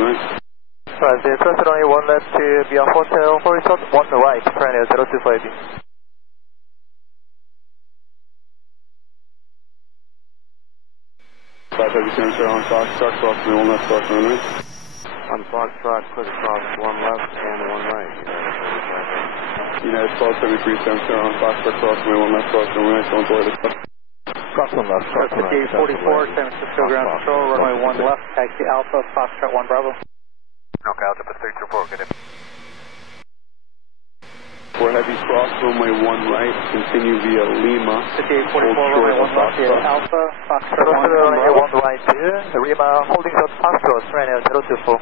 right. Right, the traffic only one left to be a hotel horizon, one right, Premier 025. 5 heavy center on Foxtrot, crossing one left, crossing one right. On Foxtrot, click across one left and one right. United 1273 center on Foxtrot, crossing one left, crossing one right, going forward. Cross one left, cross one right. 5844, San Francisco ground control, runway 1 left, taxi Alpha, Foxtrot 1 Bravo. Okay, Alpha 324, good day. For heavy cross, runway 1 right, continue via Lima. 5844, runway 1 left via Alpha, Foxtrot 1 runway Bravo. 1 right here, Lima holding short Foxtrot, Premier 024.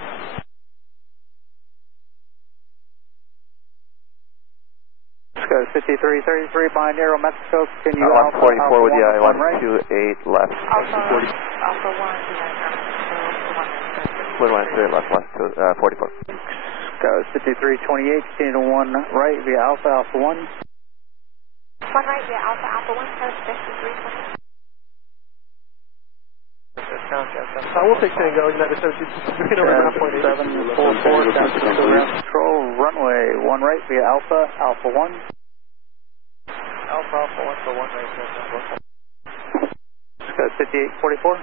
Go 5333 behind Aeromexico, continue Alpha, 144 Alpha with the 1 right. 128 left. Alpha 1, 113 left, 44. Go 5328, continue to 1 right via Alpha, Alpha 1. 1 right via Alpha 1, code 5320. We'll take Tango, United Associates, 744, San Francisco ground control, runway 1 right via Alpha, Alpha 1. Alpha 1 for 1 right, Go 5844.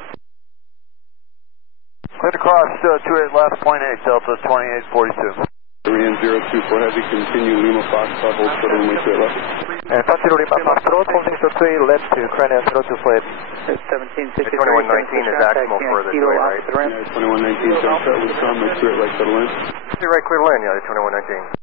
Clear to cross, 28 left, 0.8, Delta 2842. 3-024 heavy, continue Lima Foxtrot, hold short runway 2 left. And continue Lima Foxtrot, holding short 3 left to Ukraine 025. 1763, 2119 is actional for the Kilo right. opposite ramp. 2119 center, with come, make sure it right, settle in. Right, clear to land, yeah, 2119.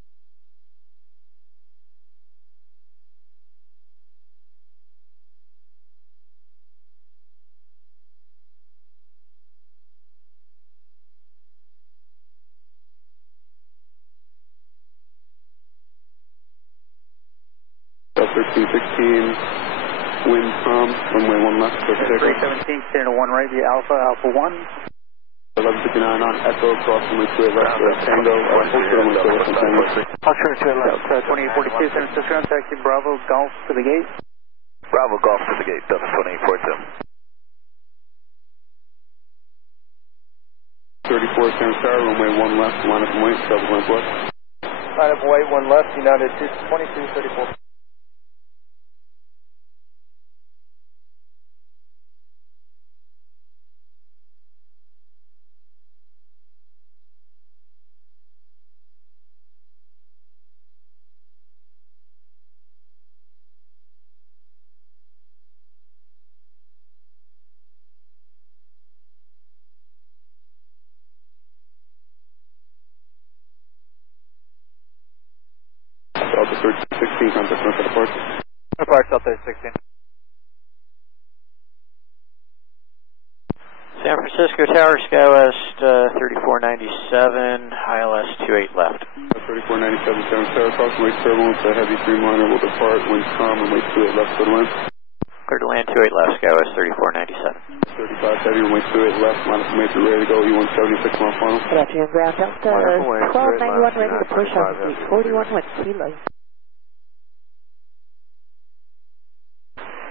Delta 1316, wind calm, runway 1 left, clear for takeoff. 317, continue to 1 right via Alpha, Alpha 1. 1159 on Echo, cross runway 2 left, Tango, hold short runway 2 left, Tango. Hold short 2 left. Delta 2842, San Francisco, taxi Bravo, Golf to the gate. Bravo Golf to the gate, Delta 2842. 34 San Sarah, runway 1 left, line up and wait, double length left. Line up and wait, 1 left, United 2234. Delta 1316, contact north of the park. Park Delta 16. San Francisco Tower, SkyWest 3497, ILS 28 left. 3497 San Sarah, crossing turbulence, a heavy 3 minor will depart, winds calm, runway 28 left, settle in. Clear to land 28 left, SkyWest 3497. 35 heavy, runway 28 left, line up and wait, ready to go, E176 mile final. Good afternoon, ground Delta 1291 ready to push off of 41 with Kilo.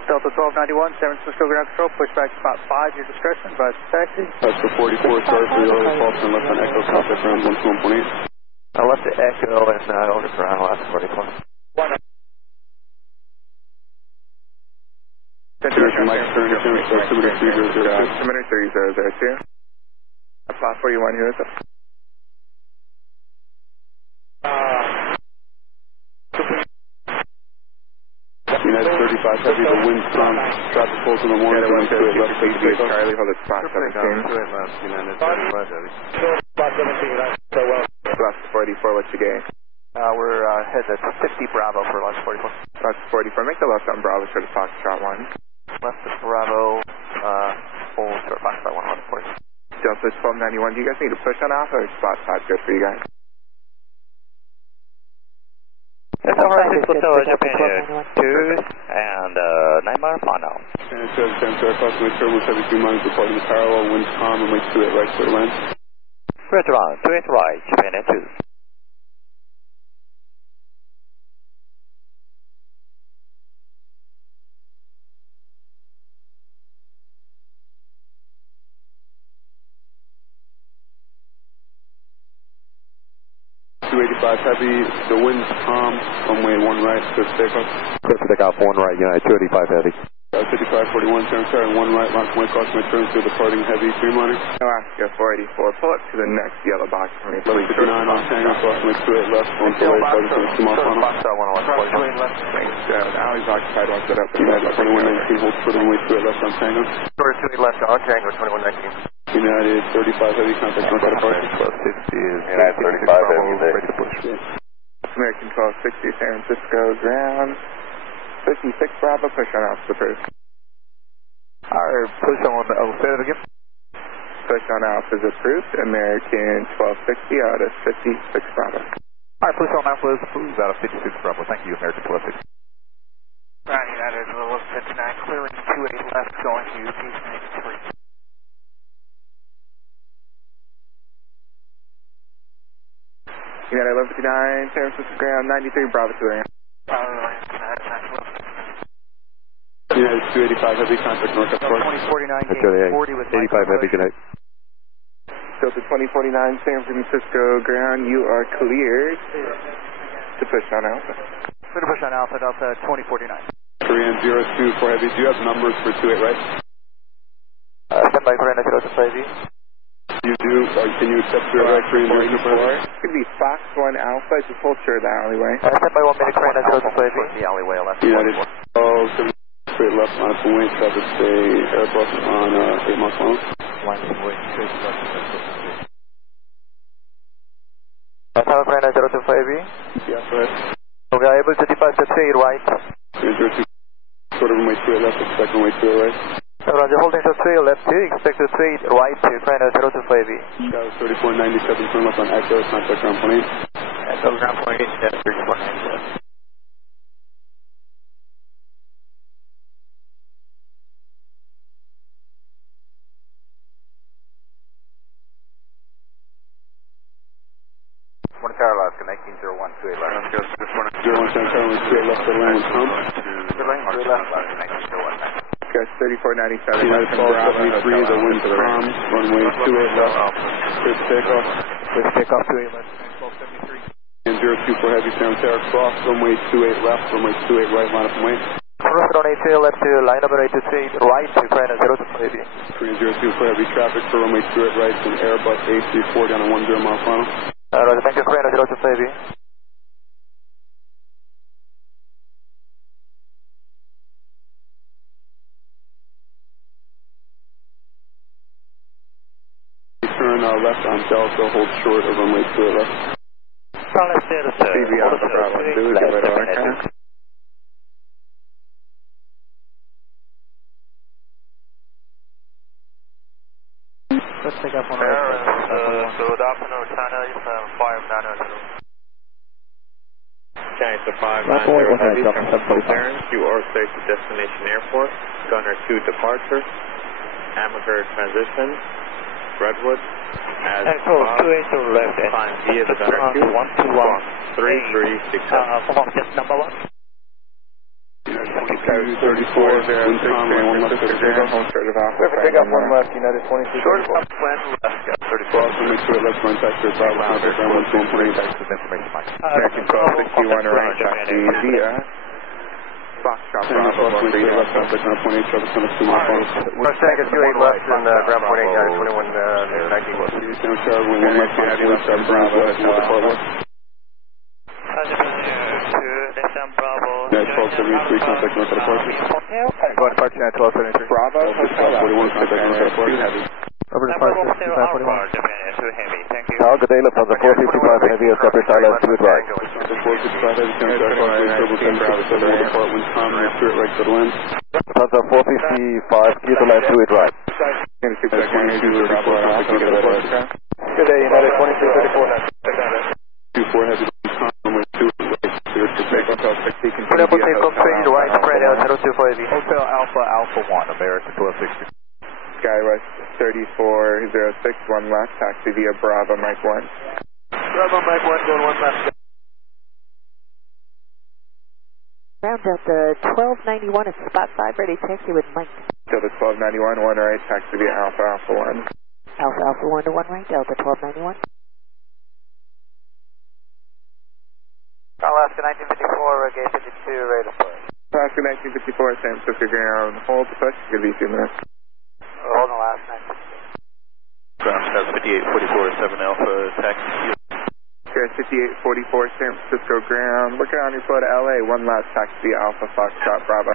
Delta 1291, San Francisco ground control, push back to spot 5, your discretion, advise taxi. That's for 44, sorry for the early fall, turn left on Echo, contact ground 121.8. I left the Echo and over ground left 44. Condition Mike Stern, altimeter 3002. Altimeter 3002. Apply for you one here, sir. United 35 heavy, the wind's calm, traffic pulls in the morning, runway 28 left, take the takeoff. Charlie, hold it, spot 17. left, United 35 heavy. Plus 44, what's the game? We're headed at 50 Bravo for lunch 44. Plus 44, make the left on Bravo for the Foxtrot 1. Left is Bravo, hold short box by 111 40. Delta 1291, do you guys need to push on Alpha or spot 5 good for you guys? That's all right, Japan 2 and 9 mile final. And it says San Sarah, crossing turbulence, heavy 3 minus, departing the parallel, winds calm, runway 28 right, clear to land. Clear to land, 28 right, Japan 2. 285 heavy, the wind's calm, runway 1 right, clear for takeoff. Clear for takeoff, 1 right, United 285 heavy. 5541, turn clear, and 1 right, launch point, cross my turn through departing heavy 3 monitor. Alaska 484, pull up to the next yellow box. 1159 on Tango, cross my 28 left, on delay, starting from the 2 mile funnel. Thanks, alley's occupied, one set up. United 2119, hold for runway 28 left on Tango. Short 28 left on Tango, 2119. United 35 heavy, contact north out of park. United 35 heavy, ready to push. American 1260, San Francisco, ground. 56 Bravo, push on Alpha approved. Alright, push on, say that again. Push on Alpha is approved, American 1260 out of 56 Bravo. Alright, push on Alpha is approved out of 56 Bravo. Thank you, American 1260. Right, United 1159, clearing 28 left, going to P93. United 1159, San Francisco ground, 93 Bravo to the United 285 heavy, contact north out of park. 2049, gate 40 with 85 heavy, good night. Delta 2049, San Francisco ground, you are cleared to push on Alpha. Clear to push on Alpha, Delta 2049. Korean 02 for heavy, do you have numbers for 28 right? Stand by Korean 05B. You do, can you accept 28 right, Korean 02? Could be Fox 1 Alpha, just hold sure of the alleyway. Stand by 1 minute Korean 05B. The alleyway, left. United straight left on its wing, traffic stay Airbus on 8 mile funnel. Tower Korean 025B. Yeah, go ahead. We are able to depart the 3 right. Korean 02, short of runway 28 left, expect runway 28 right. Roger, holding to 3 left 2, expect to 3 right to Korean 025B. Scout 3497, turn left on Echo, contact ground point 8. Echo ground point 8, that's 3497. Morning Tower Alaska, 190128 left. Let's go to this morning. 017 Tower, 28 left, the land was calm. Good lane, 2 left, 1901. Guys, 3497. United Falls 73, the wind's calm, runway 28 left, clear for takeoff. Clear for takeoff, 28 left, 1273. And 02 for heavy, San Francisco, cross, runway 28 left, runway 28 right, line up and wait. Cross runway 28 left to line up and 83 right to Korean 025B. Korean 02 for heavy traffic for runway 28 right, and Airbus A340 on a 10 mile funnel. Roger, thank you, Korean 025B. Turn left on Delta, hold short of runway 28 left. CB Alpha Bravo 2, get right on Wirecast. Let's take up one right. Good afternoon, China Eastern 590. China Eastern 590 heavy, San Francisco clearance, you are safe to destination airport, Gunner 2 departure, Amateur transition, Redwood, as Control 28 left, climb via the Gunner 2, 3367. Just number 1. 34, wind calm, runway 1 left, clear for takeoff. Home start of Alpha. Pick up 1 left, United 22. Short up, plan left, 34. Cross, runway 28 left, contact clear Bravo, contact ground 1.8. American 1261 right, taxi via Foxtrot Bravo, 28 left, contact ground point 8, traffic on a 2 mile funnel. First tank is 28 left and ground point 8, United 21 19. San Francisco, wind 1 left, contact wind 7 Bravo, west, north depart west. United 1273, contact north depart. Go ahead, Park United 1273. Bravo, Hotel 41, contact north depart. Over to Park 6541. Good day, left on the 455 heavy, separate silence to the right. 455 heavy, San Francisco, turbo 10, traffic on north depart, wind calm, straight right to the wind. That's a 455, keep the left to it right. Good day, United 2234. 24 heavy, wind calm, runway 2 right, clear for takeoff. Pineapple takeoff, straight right, spread out 025. Hotel Alpha 1, American 1260. Skywest 3406, 1 left, taxi via Bravo, Mike 1. Bravo, Mike 1, going 1 left. Round Delta 1291 is spot 5, ready taxi with Mike. Delta 1291, 1 right, taxi via Alpha 1. Alpha 1 to 1 right, Delta 1291. 1954, gate 52, ready to push. Alaska 1954, San Francisco ground, hold to push, give you a few minutes. Hold on, last 19. Ground status 5844, 7 Alpha, taxi. Okay, 5844, San Francisco ground, looking on your flow to LA, one last taxi, Alpha Foxtrot Bravo.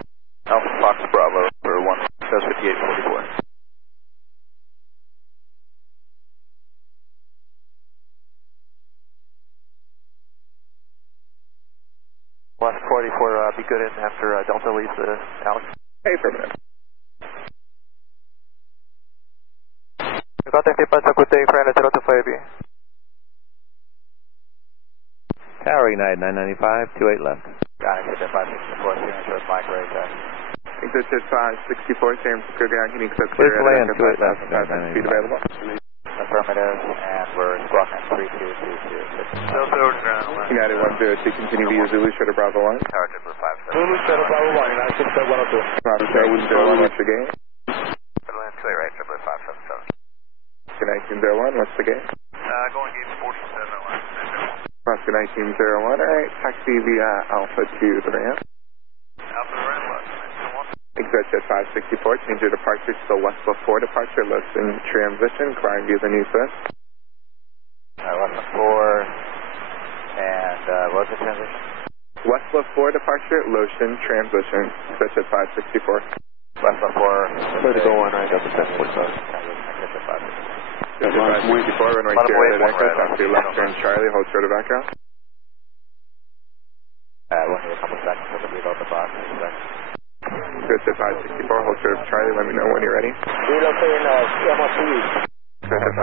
Alpha Fox Bravo for 1, status 5844. Left 44, be good in after Delta leaves the Alex. Hey, permanent. Contact departure, good day, friend, at Delta FAIB. Tower United 995, 28 left. Got it, 564, Sierra Mike, right there. Exit 564, San Francisco ground, can you accept Please land, 28 left. 5,000 feet available? Affirmative, and we're squawking 3222. Delta ground. United 102, continue to use Zulu, Shuttle Bravo 1. Tower 257. Zulu, Shuttle Bravo 1, United 102. Bravo 101, what's the game? Land to right, 577. Alaska 1901, what's the game? Going gate 47, Alaska 1901, alright, taxi via Alpha to the ramp. Alpha to the ramp, Exit 564, change your departure to the West 4 departure, Lotion transition, climb via the new Swift. West 4, and what's the transition? West 4 departure, Lotion transition, exit 564. West 4, Clear to go on, right, up to 745. Exit 564, runway 2 at Echo, taxi left turn Charlie, hold short of Echo. We'll need a couple seconds to reload the box. Exit 564, hold short of Charlie, let me know when you're ready. Relocating MLC. Exit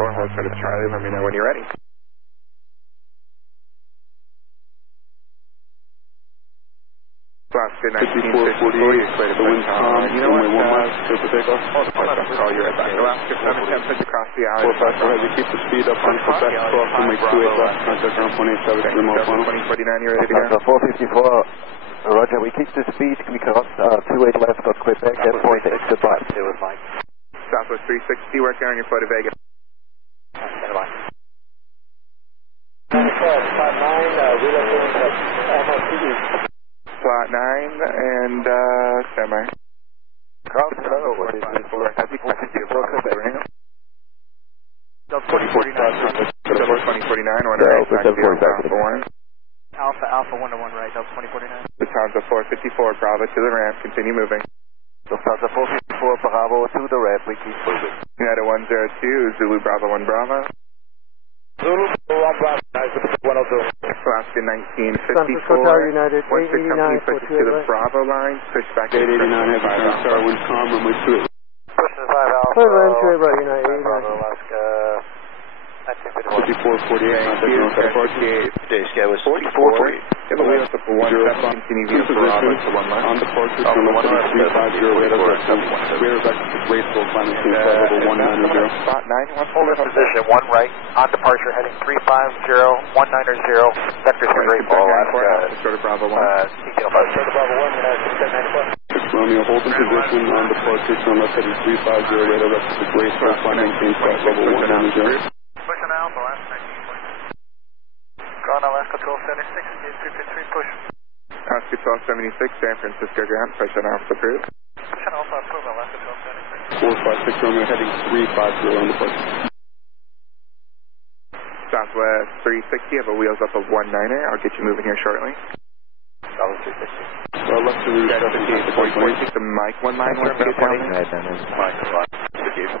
564, hold short of Charlie, let me know when you're ready. Alaska 1954, you're clear to push on. You know what? I'll call you right back. Alaska 710, push across the alley. 454, keep the speed up on Quebec, cross runway 28 left, contact ground 187, remote final. 2049, you ready to go? 454, roger, we keep the speed, we cross 28 left of Quebec, endpoint exit 5. Southwest 360, working on your flow to Vegas. Slot 9 and semi. Cross, hello, what is this for? Heavy 454, Delta 2049, Delta 2049, one right, taxi Alpha 1. Alpha 1 to 1 right, Delta 2049. Lufthansa 454, Bravo to the ramp, continue moving. Lufthansa 454, Bravo to the ramp, we keep moving. United 102, Zulu Bravo 1 Bravo. Zulu 1 Bravo, 102. Alaska 1954. United, once your company pushes to the Bravo line, push back to 889, heavy turn, star, wind calm, runway 2 at Push to the 5 Alpha. Clear run to right, United 89. Alaska 5448, contact ground departure. Ezca was 4448. Get the wheels up for 1 step, continue via Bravo to 1 left. On departure, turn left at 350, radar vector to graceful, climbing to level 190. Spot 9, Hold this position, 1 right, on departure, heading 350, 190, vector to graceful, Alaska. Short of Bravo 1. Short of Bravo 1, United 694. Romeo, hold in position, on departure, turn left heading 350, radar vector to graceful, climbing to level 190. Pushing Alpha, last 19. Ground Alaska 1276, gate 253, push. Alaska 1276, San Francisco ground, push on Alpha approved. Pushing Alpha approved, Alaska 1276. 456 Romeo, heading 350 on departure. Southwest 360, have a wheels up of 19er. I'll get you moving here shortly. Southwest 360. Left to route 4046, the Mike 1 line, what's the down? Mike 44.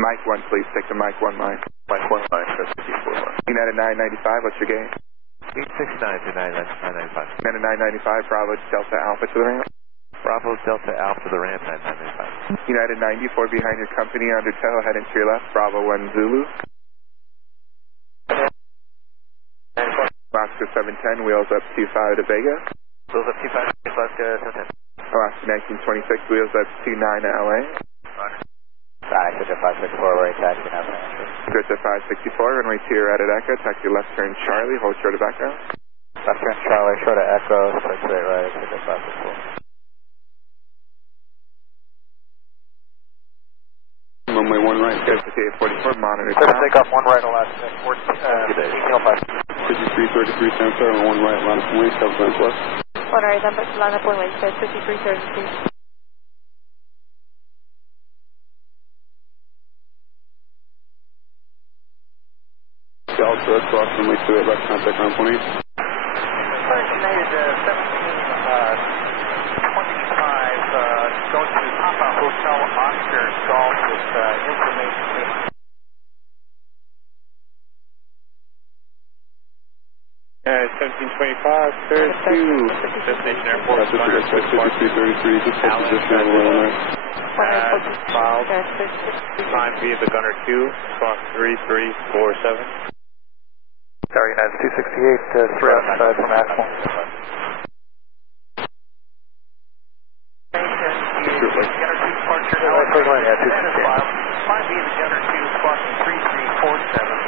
Mike 1, please, stick to Mike 1 line. Mike 1 line, that's 54. United 995, what's your game? 869 to 995. United 995, Bravo Delta Alpha to the ramp. Bravo Delta Alpha to the ramp, 995. United 94 behind your company, under tow, heading to your left, Bravo 1 Zulu. Alaska 710, wheels up 25 to Vega. Wheels up 25, Alaska 710. Alaska 1926, wheels up 29 to LA. Exit 564, right, taxi now. Exit 564, runway 2 at Echo, taxi left turn Charlie, hold short of Echo. Left turn Charlie, short of Echo, straight right, exit 564. Runway 1 right. Exit 44, monitor Clear to time. take off 1 right, Alaska 14, detail 5. 5333, San Antonio, 1 right, line up and wait, Southwest West. 1 right, line up and wait, 5333. Delta, crossing Lake 28, left contact ground 28. Designated 1725, going to Papa Hotel Oscar Golf with information. 1725, clear to destination airport, gunner 5333, just hold position on the runway. Filed, time via the gunner 2, cross 3347. Tower United 268, 3 outside from Axel.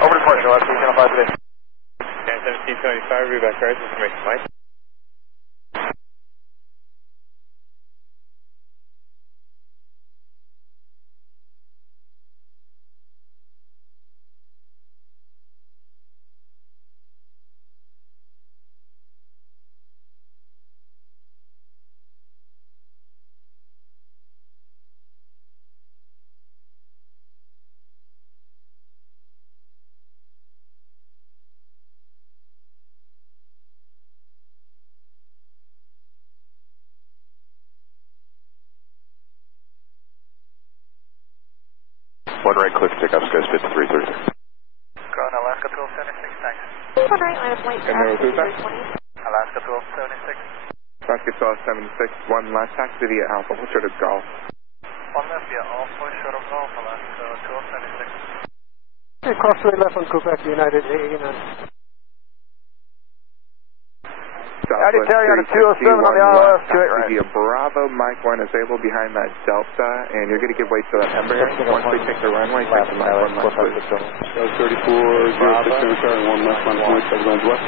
Over to departure, last week, on 5 today. 1725, read back cars, information, Mike. One right, click takeoff, skies 5333. Ground Alaska 1276, thanks. 1 right, line up and wait, 5320. Alaska 1276. Alaska 1276, 1 left, taxi via Alpha, we'll short of Golf. 1 left via Alpha, short of Golf, Alaska 1276. Hey, crossway left on Quebec United 89. Southwest 360, 1 left, taxi via Bravo, Mike 1 is able behind that Delta, and you're going to give way to that Embraer. Once they take the runway, take the Mike 1 left, please. 3406, San Antonio, 1 left, line up and wait, Southwest West.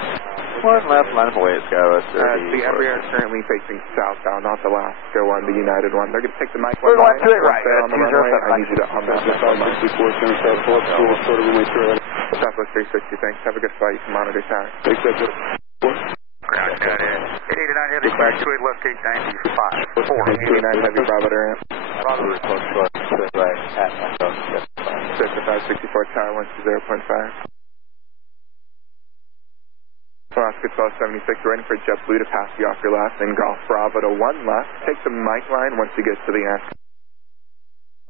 1 left, line up away, Skywest 30. The Embraer is currently facing southbound, not the Alaska one, the United one. They're going to take the Mike 1 We're going line. to it right. On the runway, I need you to unlock that one. 64, San Antonio, short of runway 3. Southwest 360, thanks. Have a good flight. You can monitor tower. Take that, just. Ground 889 heavy, fluctuate left gate 95. 489 heavy, Bravo to ramp. Bravo, close short, straight right, at Echo, 6564 tower, 120.5. Alaska 1276, ready for JetBlue to pass you off your last, then Golf Bravo to 1 left. Take the Mike line once you get to the end.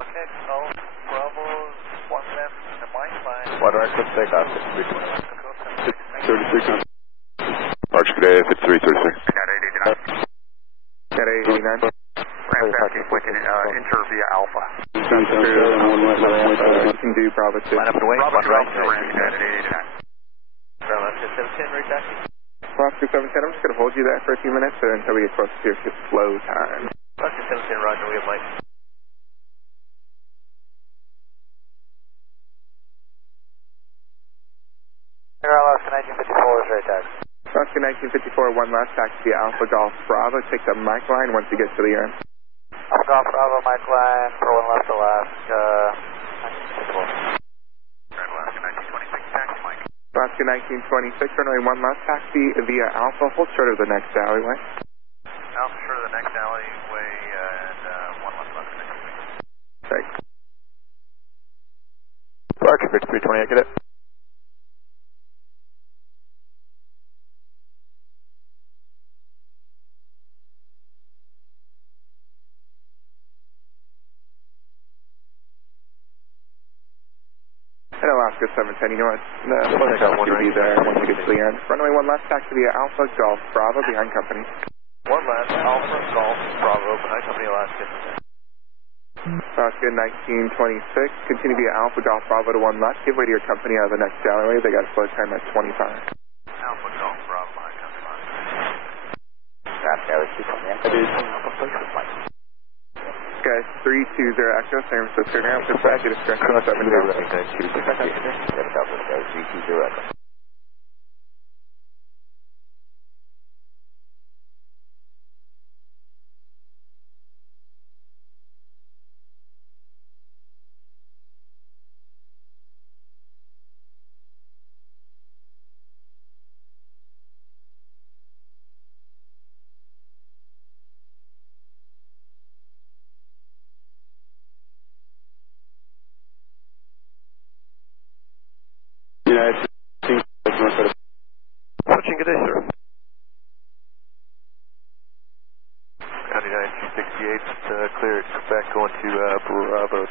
Okay, Golf Bravo, 1 left, the Mike line. 1 right, click takeoff, 33, 5320. Arch, good day, 5333. At 889. Ramp back, enter via Alpha. San Antonio, 1 right, line up and wait, You can do Bravo 2. Line up and wait, 1 right, at 889. Alaska 710, right taxi. Alaska 710, I'm just going to hold you there for a few minutes until we get close to your slow time. Alaska 710, roger, we have Mike. Alaska 1954 is right taxi. Alaska 1954, 1 last taxi via Alpha Golf Bravo. Take the Mike line once you get to the end. Alpha Golf Bravo, Mike line, for 1 left, Alaska 1954. Alaska 1926, taxi, Mike. Alaska 1926, runway 1 left, taxi via Alpha. Hold short of the next alleyway. Alpha short of the next alleyway, and 1 left, Alaska 1926. Thanks. Arch, 5320, get it. And Alaska 710, you know what? Let's be there once we get to the end. Runway 1 left, taxi via Alpha Golf Bravo behind company. 1 left, Alpha Golf Bravo, behind company, Alaska. Alaska 1926, continue via Alpha Golf Bravo to 1 left. Give way to your company out of the next alleyway. They got a slow time at 25. Alpha Golf Bravo, behind company, Alaska, I was 220. Guys, 320 Echo, San Francisco now. Just back to discretion, 7 down. good day, sir. 99-268, clear it, back going to Bravo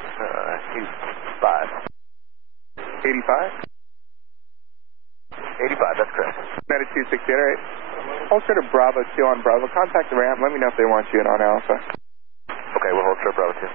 85. 85? 85, that's correct. 9268, all right. Hold short of Bravo 2 on Bravo. Contact the ramp. Let me know if they want you in on Alpha. Okay, we'll hold short Bravo 2.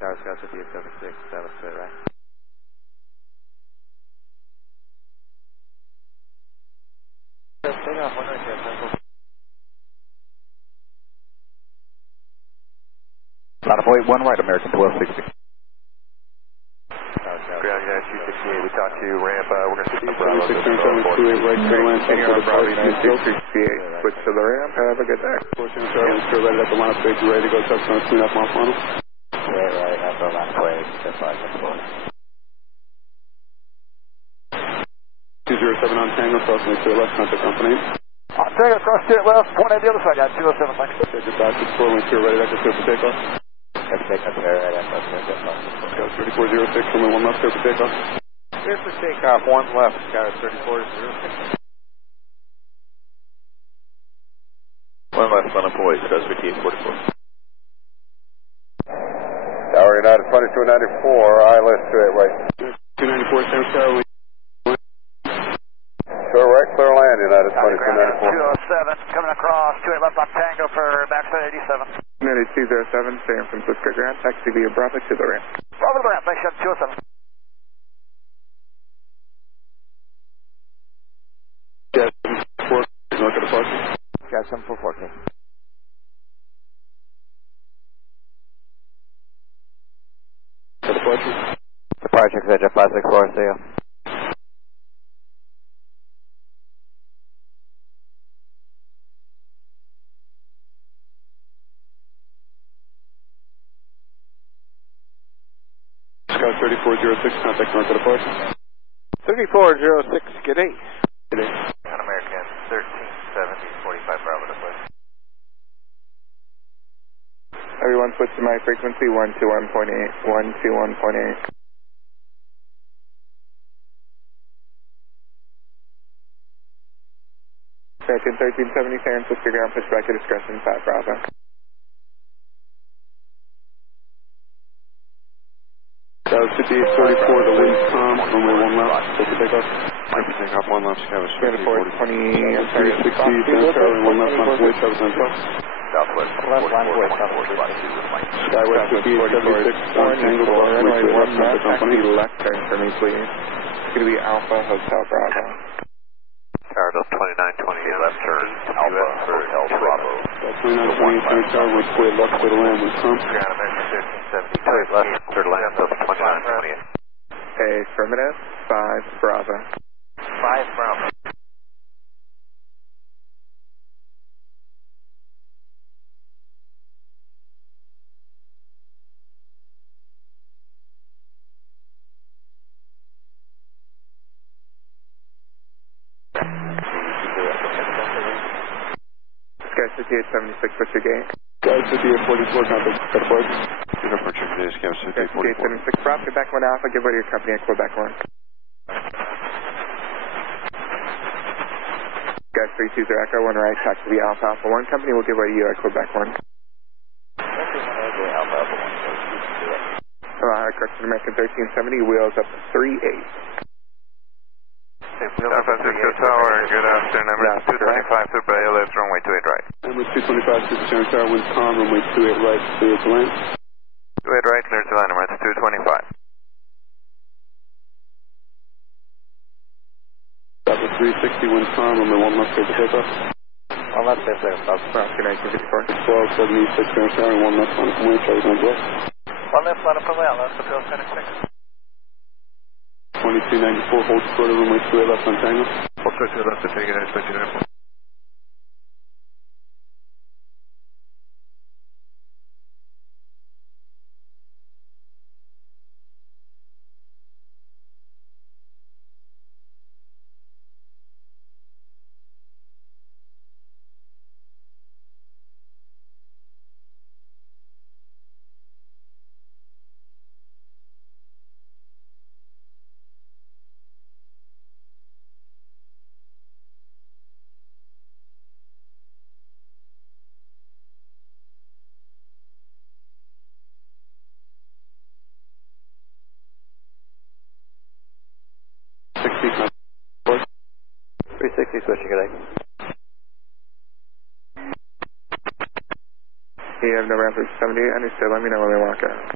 Tower Scouts with you, 76, that was clear, right? Take off, 1 right there, Line of 1 right, American 1260. Ground United 268, we talked to you, ramp, we're going to see Bravo. 26 right, clear land, Continue on Bravo 268. Switch to the ramp. Have a good day. 4 Charlie, ready at the line of stage, ready to go touchdown, clean up my funnel. Right, after line of play, that's 5, that's 4. 207 on Tango, crossing to the left, contact company. On Tango, cross to it left, point at the other side, got 207, thanks. Take it back to 4, when you're ready, that's clear for takeoff. That's takeoff there, right, that's Scout 3406, runway 1 left, clear for takeoff. Clear for takeoff, 1 left, Scout 3406. 1 left, line of boys, Scouts 5844. Tower United 2294, ILS 28 right. 294, San Tower. Sure right, clear land, United 2294. 207, coming across, 28 left on Tango for backside 87. United 207, San Francisco Ground, taxi via Bravo to the ramp. Bravo to the ramp, thanks, 207. Yeah, 4, north of departure. Got 744, okay. Departure. Departure, Exeter 564, see ya. Scout 3406, contact north of departure. 3406, good day. Good day. On American 1370, 45 Bravo to play. Everyone switch to my frequency, 121.8, 121.8. American 1370, San Francisco Ground, push back to discretion, 5 Bravo. Scout 5834, the wind's calm, runway 1 left, take a takeoff. Takeoff 1 left, Scout 20, I'm sorry, 360, San Tower, 1 left, line of voice, Southwest on Southwest, Left line, voice, Southwest, Skywest 5876, on Tango, crossing to the left, contact company. left turn for me, please. It's going to be Alpha Hotel Bravo. Tower 2920, left turn, Alpha Hotel Bravo. 2920, San Tower, we're clear left to the land, we're calm. Ground American 1370, straight left, third land, 2920. Affirmative, 5 Bravo. 5 Bravo. Sky 5876, what's your gate? Sky 5844, contact departure. Departure for Scout Sky 5844. 5876, Bravo, Quebec 1 Alpha, give way to your company at Quebec 1. Sky 320 Echo, 1 right, taxi via Alpha Alpha 1 company, will give way to you at Quebec 1. Correction, American 1370, wheels up 38. San Francisco Tower, good afternoon. Emirates 225, Super ALS, runway 28 right. Emirates 225, Super San Tower, wind's calm, runway 28 right, clear to land. 28 right, clear to land, Emirates 225. Southwest 360, wind's calm, runway 1 left, clear for takeoff. 1 left, clear, South. Good night, 254. 1276, San Tower, 1 left, line of command, Charlie Guns West. 1 left, line up for land, that's the Bill 76. 2294, hold short of runway 28 left on Tango. Hold short to the left to take it, expect you to PSXseecon. 360 switching, good day. You have no ramp for 78, understood, let me know when we walk out.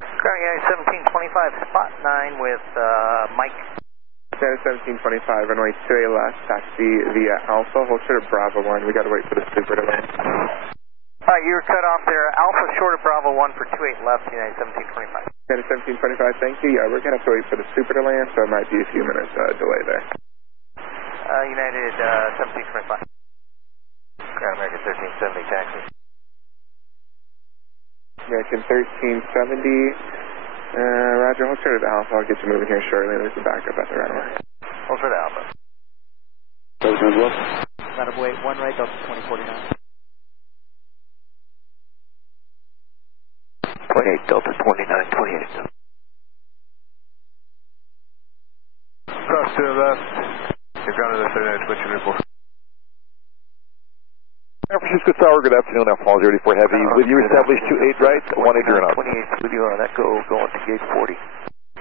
Ground Unit 1725, spot 9 with Mike. Center 1725, runway 28 left, taxi via Alpha, hold short of Bravo 1, we gotta wait for the super to land. Alright, you were cut off there. Alpha short of Bravo 1 for 28 left, United 1725. Center 1725, thank you. Yeah, we're gonna have to wait for the super to land, so it might be a few minutes delay there. United 1725. Ground American 1370, taxi. American 1370, Roger, hold short of Alpha, I'll get you moving here shortly, there's a backup at the runway. Hold short of Alpha. Out of weight, 1 right, Delta 2049. 28 Delta 29, 28. Cross to the left. You're grounded at 39, switching report. San Francisco Tower, good afternoon. Alpha 084 Heavy. With you established 28 right, 18 you're out. 28 with you on Echo, going to gate 40.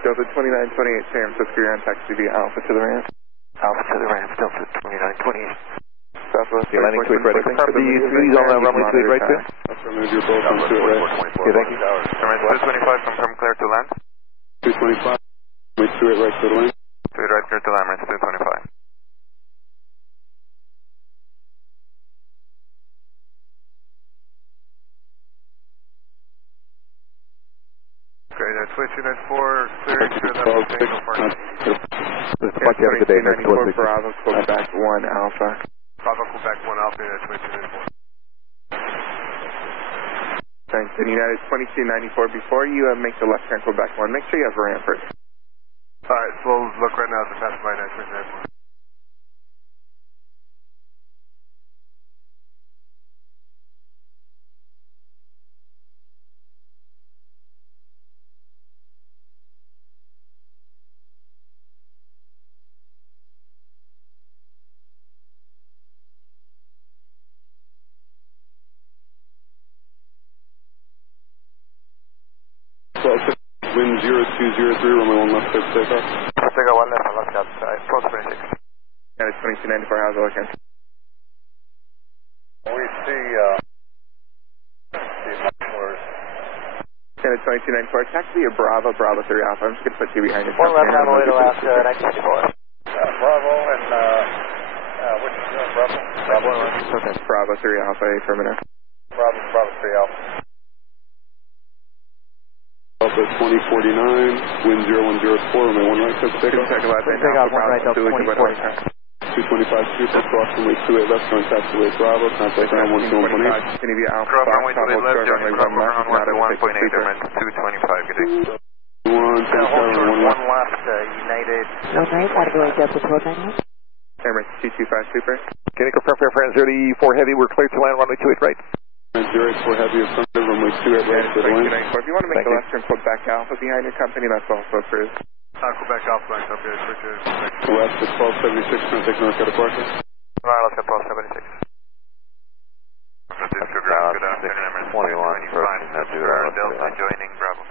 Delta 29, 28, San Francisco, you're on taxi via Alpha to the ramp. Alpha to the ramp, Delta 29, 28. Southwest landing to it right. Confirm the U's on the runway to it right there. Affirmative, you're both on to it right. Okay, thank you. Runway 225, confirm clear to land. 225, runway to it right to the land. To it right, clear to land, runway 225. Okay, that's switching at 4, clear to the left, single parking. This is Bucky, have a good day. Next one, Bravo, Quebec 1 Alpha. Bravo, Quebec 1 Alpha, that's switching at 4. Thanks. And United 2294, before you make the left turn Quebec 1, make sure you have a ramp first. Alright, so we'll look right now at the pass by next switching at 4. Wind 0203, runway 1 left, clear to take off. Take out 1 left, left outside, close 26. United 2294, how's it looking? We see mufflers. United 2294, taxi via Bravo, Bravo 3 Alpha. I'm just going to put you behind the 1 left, on the way to last 1964. Bravo and which is Bravo? Bravo 1. Okay. Bravo 3 Alpha, affirmative. Bravo 3 Alpha. Alpha 2049, wind 0104, runway 1 right, clear to take off. Take off 1 right, Delta 2049. 225 super, cross runway 28 left, going taxi way Bravo, contact ground 1218. Can you be Alpha? Cross runway 28 left, runway 1 left, 1.8, Airman 225, good day. 1, 1 left, United. 1 right, out of weight, Delta 1291. Airman 225 super. Can you confirm for Air France 084 Heavy, we're clear to land runway 28 right? 084 Heavy, affirmative, runway 28 right to the land. If you want to make the left turn Quebec Alpha behind your company, that's also approved. Quebec Alpha, line up here, switches. West to 1276, contact North Carolina Parker. Alright, let's get 1276. Francisco ground, good afternoon, Emirates 225. Delta joining Bravo.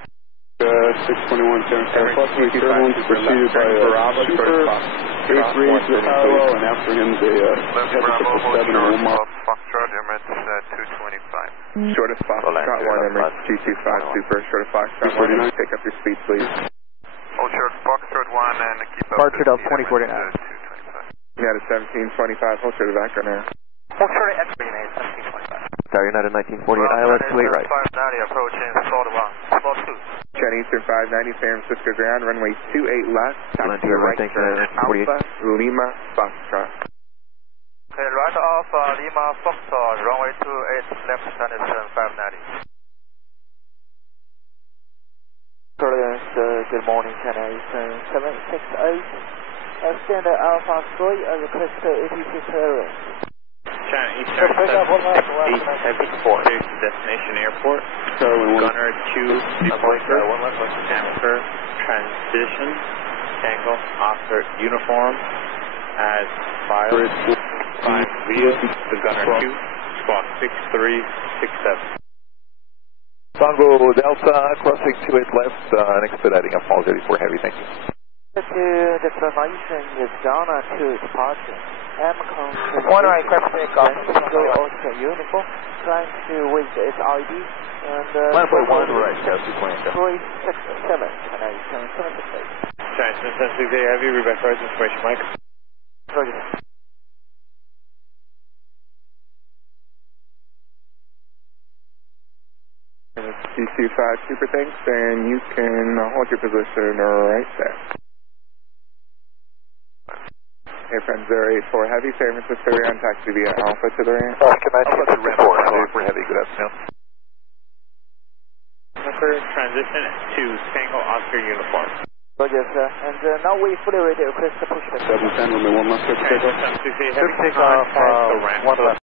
621, San Francisco, turbulence preceded by a super 8 reads with parallel, and after him they Left Bravo, hold 7 short, and 1 mile. Foxtrot, Emirates 225. Short of Foxtrot 1, Emirates 225 super. Short of Foxtrot 1, pick up your speed, please. Hold short, Foxtrot 1 and keep up. Departure of 2049. United 1725, hold short of background now. Hold short of Ezca, United 1725. Tower United 1948, ILS 28 right. 590 approaching, slot 1, slot 2. Chen Eastern 590, San Francisco ground, runway 28 left, taxi right thank turn, you, Alpha, Lima, Foxtrot. Okay, right Alpha, Lima, Foxtrot, runway 28 left, Sanderson 590. Good morning, Channel 768. Standard Alpha 3, request ATC clearance. China Eastern 768 Heavy 4. Here's the destination airport. Gunner 2 departure. Amateur transition. Tango officer uniform as filed. 5 views. The Gunner 2. Squawk 6367. Tango Delta, crossing 28 left, and expediting Alpha 084 Heavy, thank you. Destination is down to departure. One right, clear for takeoff. Uniform, flying to with its ID and one right, Kelsey Point. 367. Can I turn 76? Giants, 1068 Heavy, reback rise information, Mike. Roger. DC-5 Super, thanks, and you can hold your position right there. Hey friends, 084 Heavy, San Francisco Ground, taxi via Alpha to the ramp. For Heavy, good afternoon. Transition to Tango Oscar Uniform. Roger, sir. And now we fully ready to request the push. 710, runway 1 left, clear for takeoff. Heavy, takeoff, the ramp. 1 left.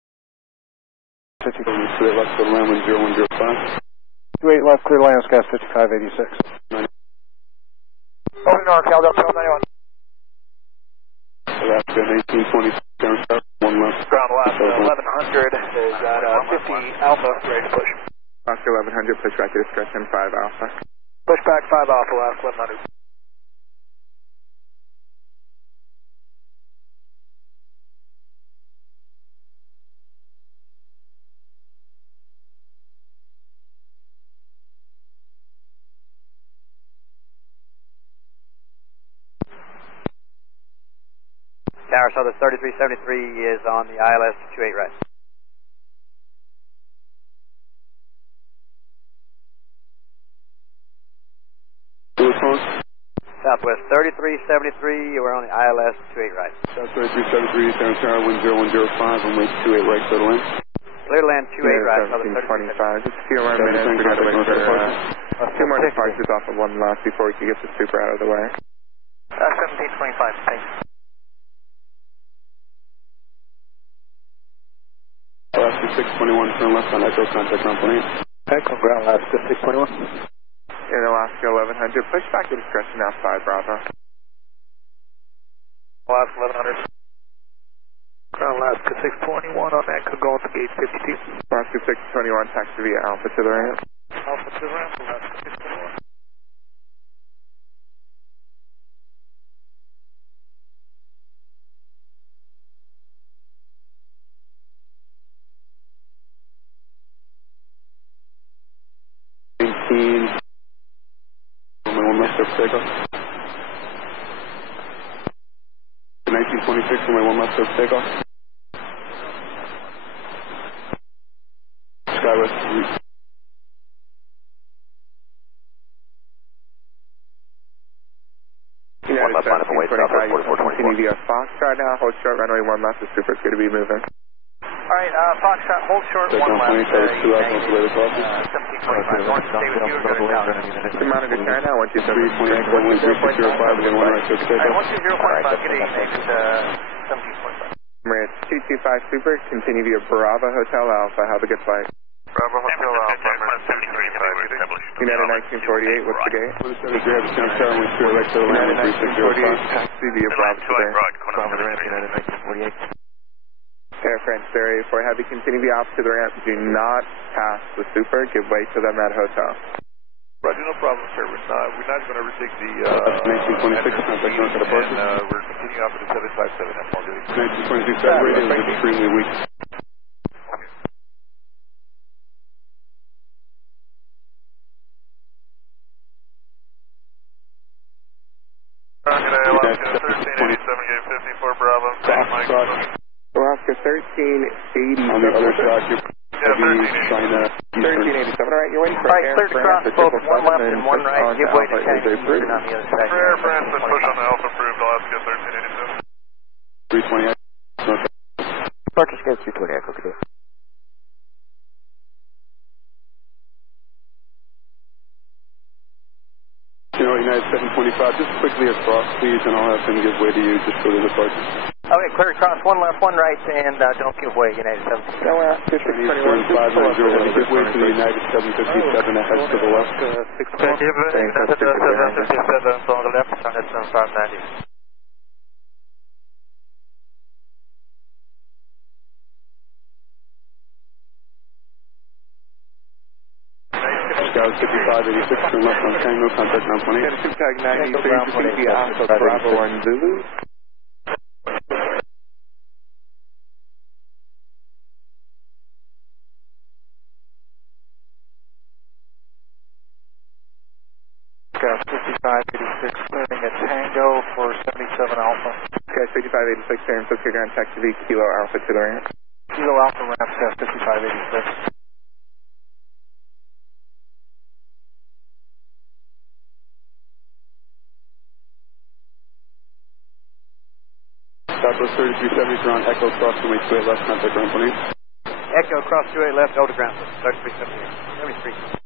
50, straight left to the runway 0105. 28 left, clear land, gas 5586. Over north, Cal Delta 91. Alaska 1820, down south, 1 left. Ground left, 1100 is at 50 Alpha, ready to push. Oscar 1100, push back to discretion 5 Alpha. Push back 5 Alpha, last 1100. Tower Southern 3373 is on the ILS 28 right. Southwest 3373, we're on the ILS 28 right. South 3373, San Tower, wind 0105, runway 28 right, clear to land. Clear to land 28 right, Southern 1725, just a few more minutes, we got to wait for 2 more departures off of 1 left before we can get the Super out of the way. 1725, thanks. Alaska 621, turn left on Echo, contact ground plane. Echo, ground Alaska 621. In Alaska 1100, push back to discretion now 5 Bravo. Alaska 1100. Ground Alaska 621 on Echo, going to gate 52. Alaska 621, taxi via Alpha to the ramp. Alpha to the ramp, Alaska 621. Takeoff. 1926, runway 1 left, takeoff. Skywest. United 1725, continue via Foxtrot now, hold short, runway 1 left, the Super's going to be moving. Alright, Foxtrot, hold short, 1 left. 1725, north, stay with you, good out. You monitor China now, 123, 1205, again 1 right, takeoff. Alright, 120.5, get 8, 1725. Emirates 225 Super, continue via Bravo Hotel Alpha, have a good flight. Bravo Hotel Alpha, Emirates 225. United 1948, what's the gate? United 1948, taxi via Bravo today. United 1948. Air France, Area 4 Heavy, continue the Alpha to the ramp. Do not pass the Super. Give way to them at hotel. Roger, no problem, sir. We're not going to retake the 1926, contact north of the departure. and we're continuing off with the 757. That's all good. 1926, radio is extremely weak. Alaska 1387, gate 54 Bravo. Alaska 1380. On the other side, you're China. 1387, alright, you're waiting for Alright, clear to cross both 1 left and 1 right. Give way to Chinese Eastern on the other side. Air France, push on the Alpha approved, Alaska 1387. 320. Departure schedule 320, Echo, good. United 725, just quickly across, please, and I'll have them give way to you just for the departure. Okay, clear to cross 1 left, 1 right, and don't give way, United 725. Go out, 590, give way to the United 757 that heads to the left. 757 on the left, United 7590. Scout 5586, turn left on Tango, contact ground 28. Tag 93, Alpha Bravo 1 Zulu. Gas 5586, clearing a Tango for 77 Alpha. Gas 5586, San Francisco Ground Taxi Kilo Alpha to the ramp. Kilo Alpha ramp, Gas 5586. Southwest 3370, you're on Echo Cross, runway 28 left, contact ground 28. Echo cross 28 left, over ground. 3370. 73.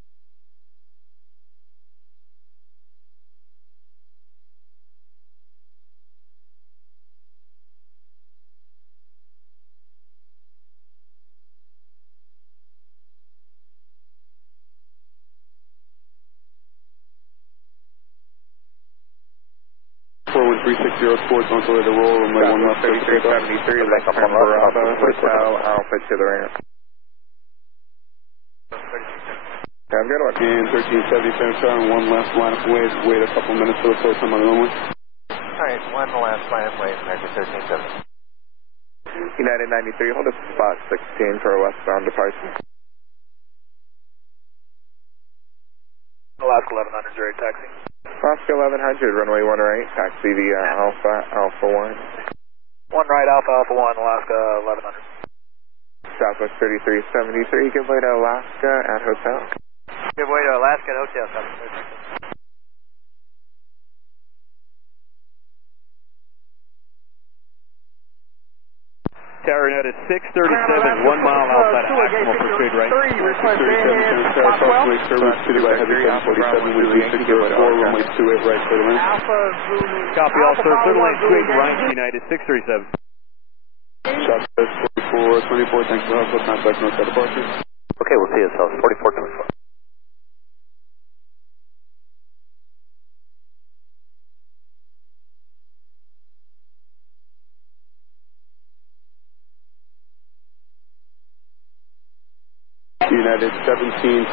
Towards on to the roll, runway 1 left, 3373, left on Bravo, Hotel Alpha to the ramp. Have a good one. And 1370, turn 1 left, line up ways, wait a couple minutes for the first time on the runway. Alright, 1 last line of wave, American 1370. United 93, hold up spot 16 for a westbound departure. Alaska 1100, Jerry taxi. Alaska 1100, runway 1 right, taxi via Alpha 1. 1 right, Alpha 1, Alaska 1100. Southwest 3373, give way to Alaska at hotel. Give way to Alaska at hotel. Tower United 637, 1 mile outside of Actimal for trade right. 37, approximately service city by heavy 747, with 3604, runway 28 right, clear to land. Copy all, sir. Clear to land 28 right, United 637. Southwest 4424, thanks for help, contact north departure. Okay, we'll see ourselves, 4424. United 1725,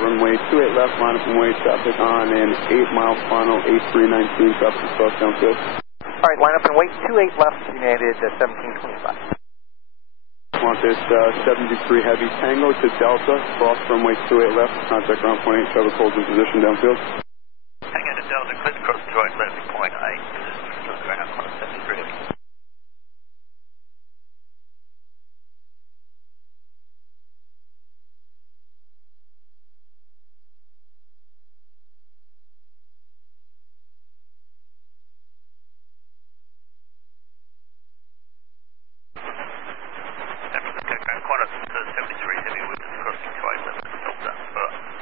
runway 28 left, line up and way, traffic on, and 8 mile final, 8319, traffic cross downfield. Alright, line up and wait, 28 left, United 1725. Want this 73 heavy Tango to Delta, cross runway 28 left, contact ground 28, traffic holds in position downfield. Hang on to Delta, clear cross 28 left, point 8, ground 73 heavy.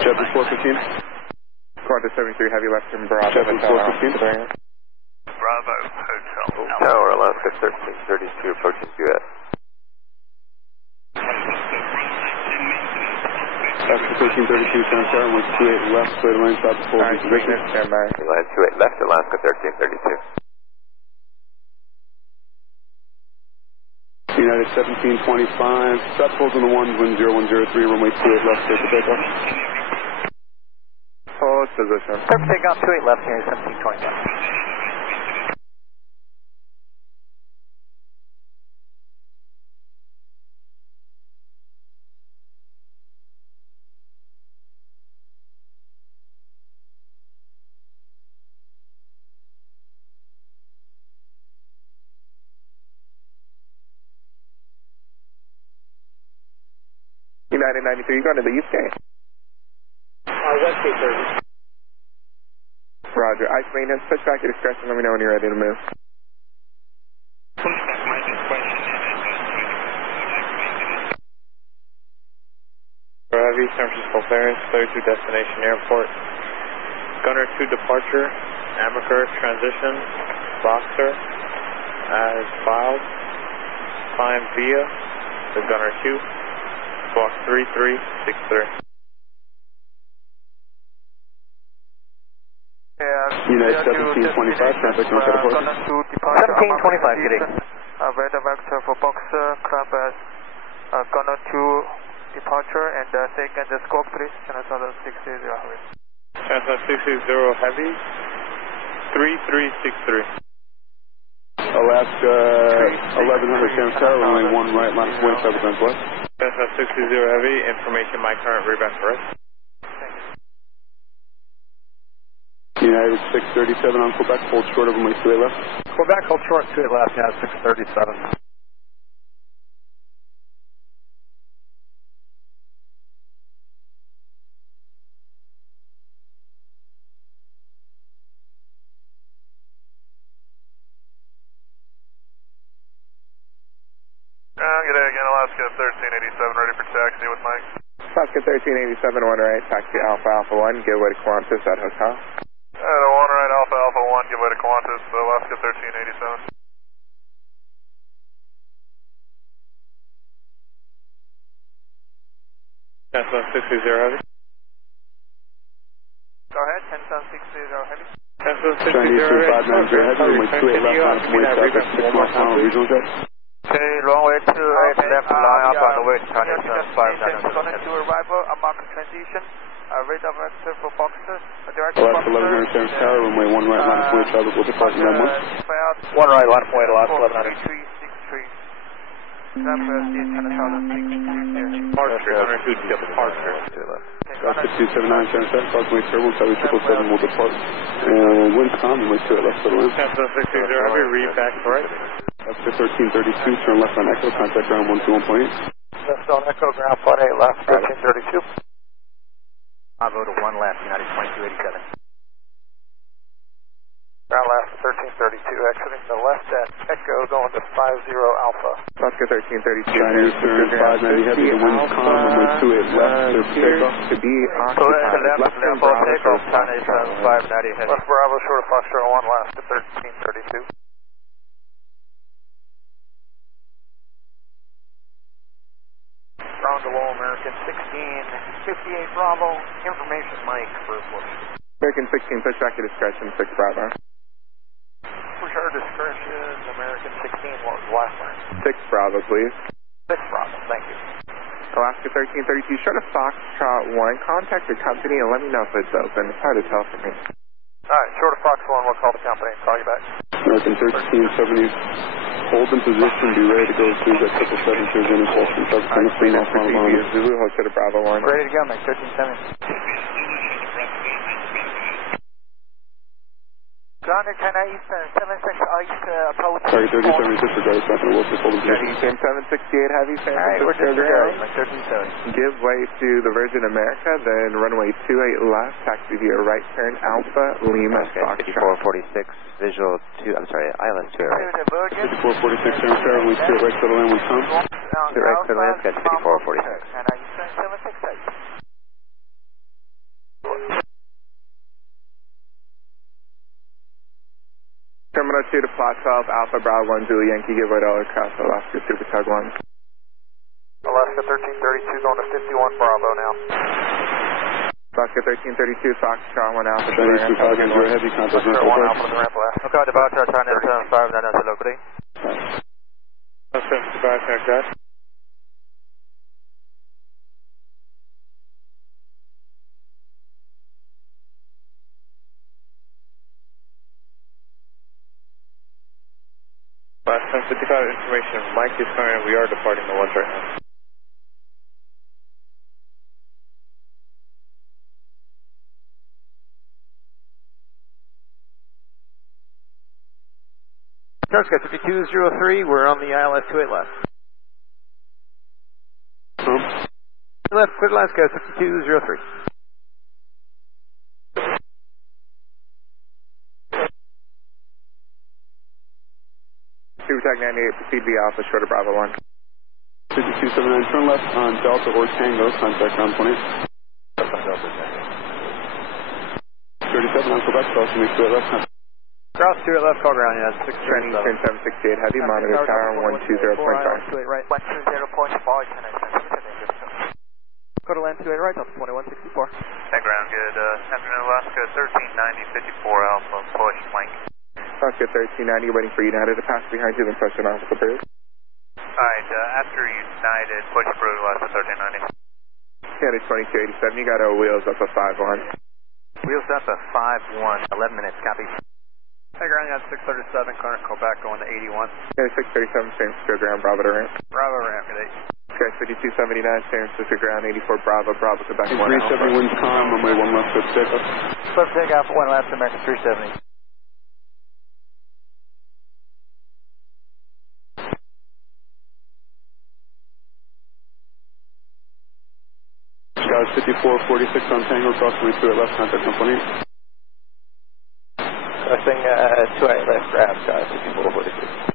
Chapter 415. Quanta 73 heavy left in Bravo. Chapter 415. Bravo Hotel. Tower Alaska 1332 approaching US. Chapter 1332, San Tower, with 28 left, clear to land, traffic holds in position. Stand by. Line 28 left, Alaska 1332. United 1725, traffic holds on the 11010 runway 28 left, clear for takeoff. Hold position. Clear for takeoff, 28 left, United 1725. United 93, you going to the East Gate? West Gate 30. Roger. Ice maintenance, push back your discretion, let me know when you're ready to move. Heavy, San Francisco clearance, clear to destination airport. Gunner 2 departure, Amaker transition, Boxer, as filed. Climb via the Gunner 2. Squawk 3363. United 1725, traffic on set of horses. 1725, good day. Weather vector for Boxer, crab as Gunner 2 departure, and second, the squawk please, Channel Southern 680 Heavy. Channel 680 Heavy, 3363. Alaska 1100 San Tower, runway 1 right, line of wind, traffic northwest. Cessna 620 Heavy, information, my current reback for us. United 637 on Quebec, hold short of runway 28 left. Quebec, hold short, 28 left, has 637. Good day again, Alaska 1387, ready for taxi with Mike. Alaska 1387, 1 right, taxi Alpha Alpha 1, give way to Qantas at hotel. 1 right, Alpha Alpha 1, give way to Qantas, Alaska 1387. Cessna 620 Heavy. Go ahead, Channel 680 Heavy. Cessna 620 Chinese Heavy. 593 Heavy, runway 28 left, line of wind, traffic 6 miles per hour, regional jet. Okay, runway 28 left, line up on the way to Channel 593. To arrival, a market transition, radar vector for Boxer, direct Alaska 1100 San Tower, runway 1 right, line of wind, traffic will depart in 1. 1 right, line of wind, Alaska 1100. 3363. Southwest, Channel Southern 680. Departure, runway 2 departure. Alaska 279 San Tower, approximately turbo, Tower 777 will depart. And wind calm, runway 2 left, for the wind. Cessna 620 Heavy, reback for us. Alaska 1332, turn left on Echo, contact ground 121.8. Left on Echo, ground 18 left, 1332. Bravo to 1 left, United 2287. Ground left 1332, exiting the left at Echo, going to 50 Alpha. Alaska 1332. Chinese turn 590 Heavy, the wind calm, runway 28 left, there's takeoff. To be Go ahead to occupied. left, Bravo takeoff, Chinese 590 Heavy. Left Bravo, short of Foxtrot 1 left to 1332. Ground to low American 1658 Bravo, information Mike for push. American 16, push back at discretion, 6 Bravo. Push our discretion, American 16, what was the last line? 6 Bravo, please. 6 Bravo, thank you. Alaska 1332, short of Foxtrot 1, contact your company and let me know if it's open. It's hard to tell from me. Alright, short of Fox 1, we'll call the company and call you back. American 1370, hold in position, be ready to go as soon as that 777 shows any pulse from traffic on the screen off on the Zulu, hold short of Bravo 1. Ready to go, Mike, 1370. Grounded 10 Eastern, 76 East, approach. Sorry, 3070, disregard, it's not going to work, just hold in position. Eastern 768 Heavy, San Alright, we're disregarding, Mike, 1370. Give way to the Virgin America, then runway 28 left, taxi via right turn, Alpha, Lima, Foxtrot. 5446, visual 2, I'm sorry, ILS 2 right. 5446 San Tower, runway 2 right, settle in, wind calm. To right, to land, got 5446. And Eastern 768. Terminal 2 to Plot 12, Alpha Bravo 1, Zulu Yankee, give way to Across Alaska Super Tug 1. Alaska 1332 going to 51 Bravo now. Alaska 1332, Foxtrot 1 Alpha. Chinese 2500 Heavy, contact Foxtrot 1 rental Alpha to the ramp left. Okay, departure, China 75, then that's locally. Alaska 75, check that. Last 1055 information, Mike is current, we are departing the ones right now. Ezca 5203, we're on the ILS 28 left. Left, clear to Alaska 5203. Super Tag 98, proceed via Alpha, short of Bravo 1. 5279, turn left on Delta or Tango, contact ground 20. 37 on Quebec, crossing me to left. Cross 2 at left, call ground, yeah, 6 Training turn 768, heavy, monitor tower 120.5. Right, 120.5, go to land 28 right, Delta 2164. Hey, ground, good afternoon, Alaska 1390, 54 Alpha, push, Mike. Alaska 1390, waiting for United to pass behind you, then push an officer approved. Alright, after United, push approved, Alaska 1390. Canada 2287, you got our wheels up at 5-1. Wheels up at 5-1, 11 minutes, copy. Hey, ground, you got 637, current call back going to 81. Canada 637, San Francisco ground, Bravo to ramp. Bravo ramp at 8. Okay, 5279, San Francisco ground, 84 Bravo, Bravo Quebec 1. 370 winds calm, runway 1 left, good takeoff. Swift takeoff, 1 left, American 370. Scout 5446 on Tango, crossing 2 at left, contact 1.8. Crossing 2 at left, grab, Scout 5446.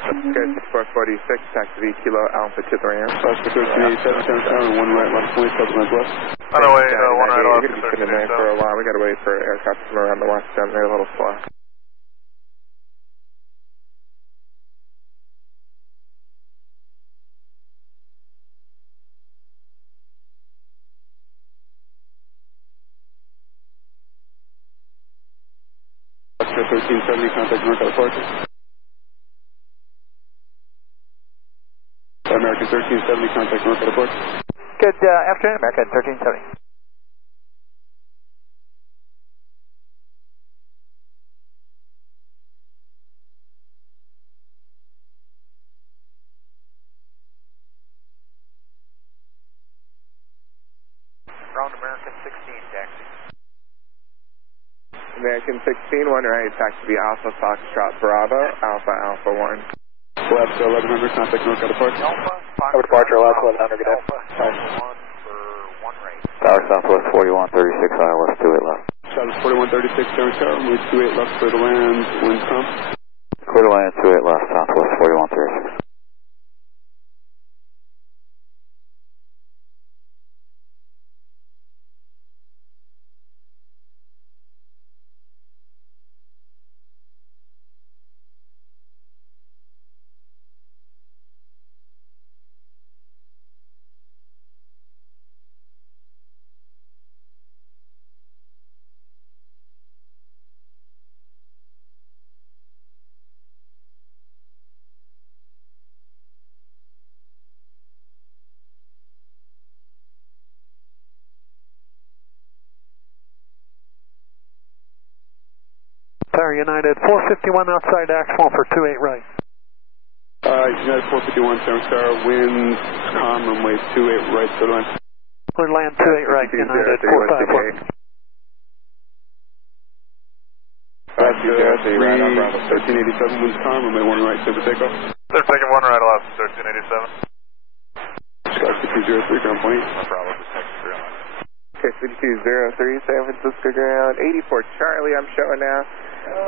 Okay, 6446, taxi Kilo Alpha to the ramp. Oscar 1387, San Francisco, 1 right, left point, southern west. On our way, 1 right off. We're going to be sitting there for a while. We got to wait for aircraft to come around the west end. They're a little slow. Oscar 1370, contact North departure. American 1370, contact North departure. Good afternoon, American 1370. Ground American 16, taxi. American 16, 1 right, taxi Alpha Foxtrot Bravo, Alpha Alpha 1. Left 1100, contact North departure. Alpha departure, left 1100, good Alpha, 1 for 1 right. Tower Southwest 4136, ILS 28 left. South 4136, San Francisco, runway 28 left, clear to land, winds calm. Clear to land 28 left, Southwest 4136. Tower United 451 outside Axel for 28 right. United 451, San Francisco, winds calm, runway 28 right, clear to land. Clear to land 28 right, United 451. Oscar 1387, winds calm, runway 1 right, clear for takeoff. They're taking 1 right off, 1387. Scout 5203, ground point. No problem, just next to ground. Okay, 5203, San Francisco ground, 84 Charlie, I'm showing now.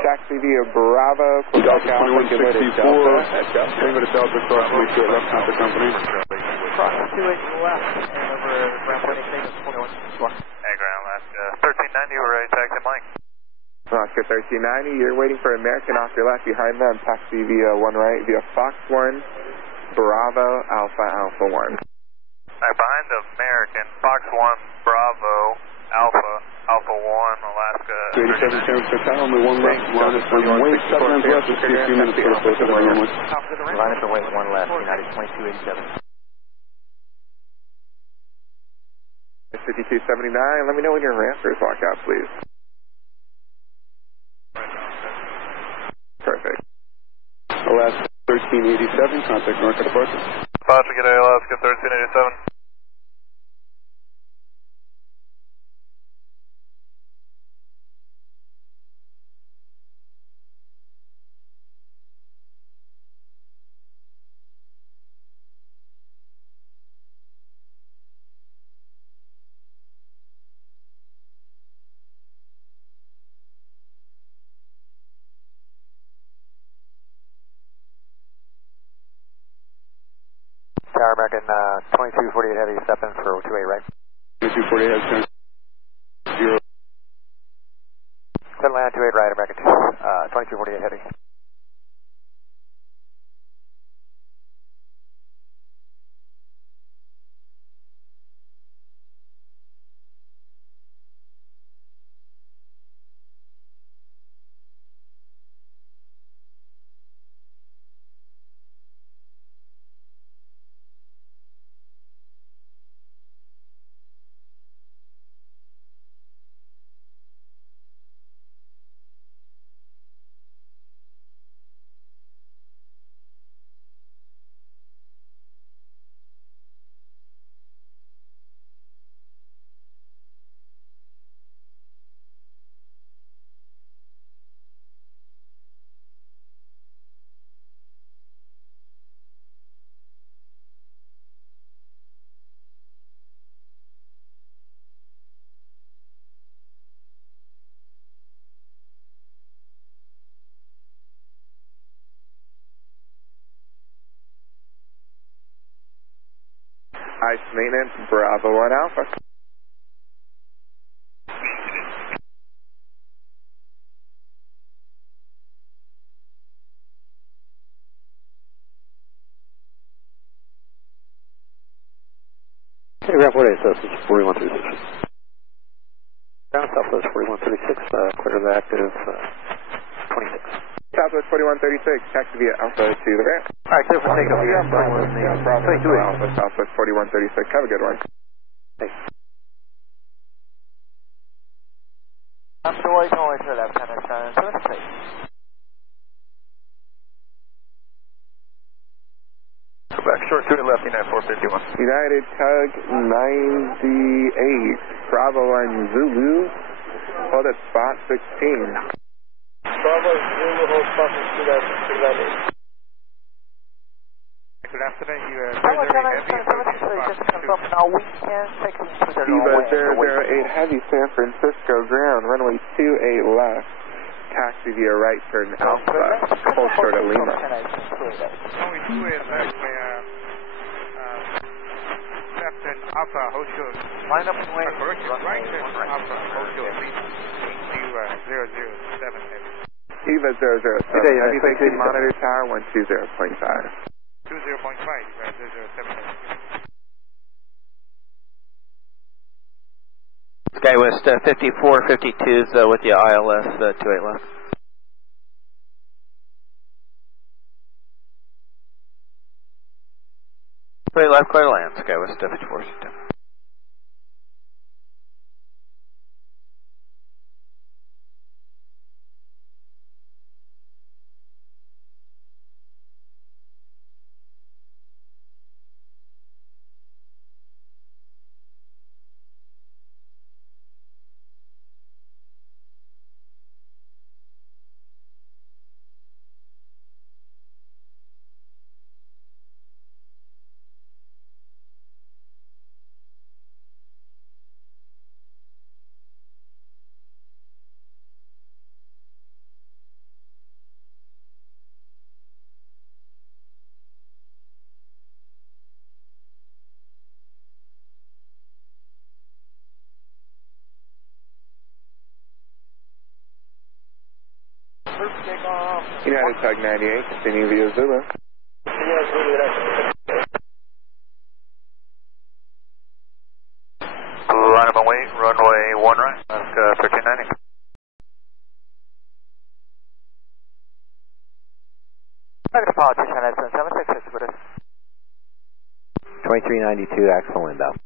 Taxi via Bravo, Delta 2164, Tango to Delta, crossing 2 at left, contact company. Crossing 2 at left, and over ground point extension 21. Hey, ground left, 1390, we're ready, taxi Mike. Oscar 1390, you're waiting for American off your left behind them, taxi via 1 right, via Fox 1, Bravo, Alpha Alpha 1. Alright, behind the American, Fox 1, Bravo, Alpha, Alpha 1, Alaska. 87, San Francisco, only 1 left, line is for wait, 7 minutes left, it's 3 minutes for the first of the runway. Line is for wait, 1 left, United 2287. 5279, let me know when your rampers walk out, please. Perfect. Alaska 1387, contact North departure. Departure, get Alaska 1387. Tower American 2248 heavy, step in for 28 right. 2248 has 0. Clear land 28 right, American 2248 heavy. Ice maintenance, Bravo 1 Alpha. Telegraph, what is this? It's 4136. Ground Southwest 4136, clear of active 26. Southwest 4136, taxi via Alpha to the ramp. Alright, clear for takeoff here. Bravo Alpha, Southwest 4136, have a good one. Thanks. I'm sure you can wait till Lieutenant Francisco. Back short 2 to left, United 451. United Tug 98, Bravo 1 Zulu, hold at spot 16. Bravo Zulu, hold spot 16. Good afternoon, you are just confirm now we can take them to the Viva 008 Heavy San Francisco ground, runway 28 left. Taxi via right turn Alpha, hold short of Lima. Only 28 left, left turn Alpha, hold short. Line up and wait. Correction, right turn Alpha, hold short, Lima, 007 Heavy. Eva 007, Heavy taxi monitor tower 120.5. 20.5, 007 Heavy. SkyWest 5452 is with the ILS 28 left. Wait, left, clear to land, SkyWest 5452. United Tug 98, continue via Zulu. Line up and wait, runway 1 right, that's 1390. Apologies, United 766 with us. 2392, axle inbound.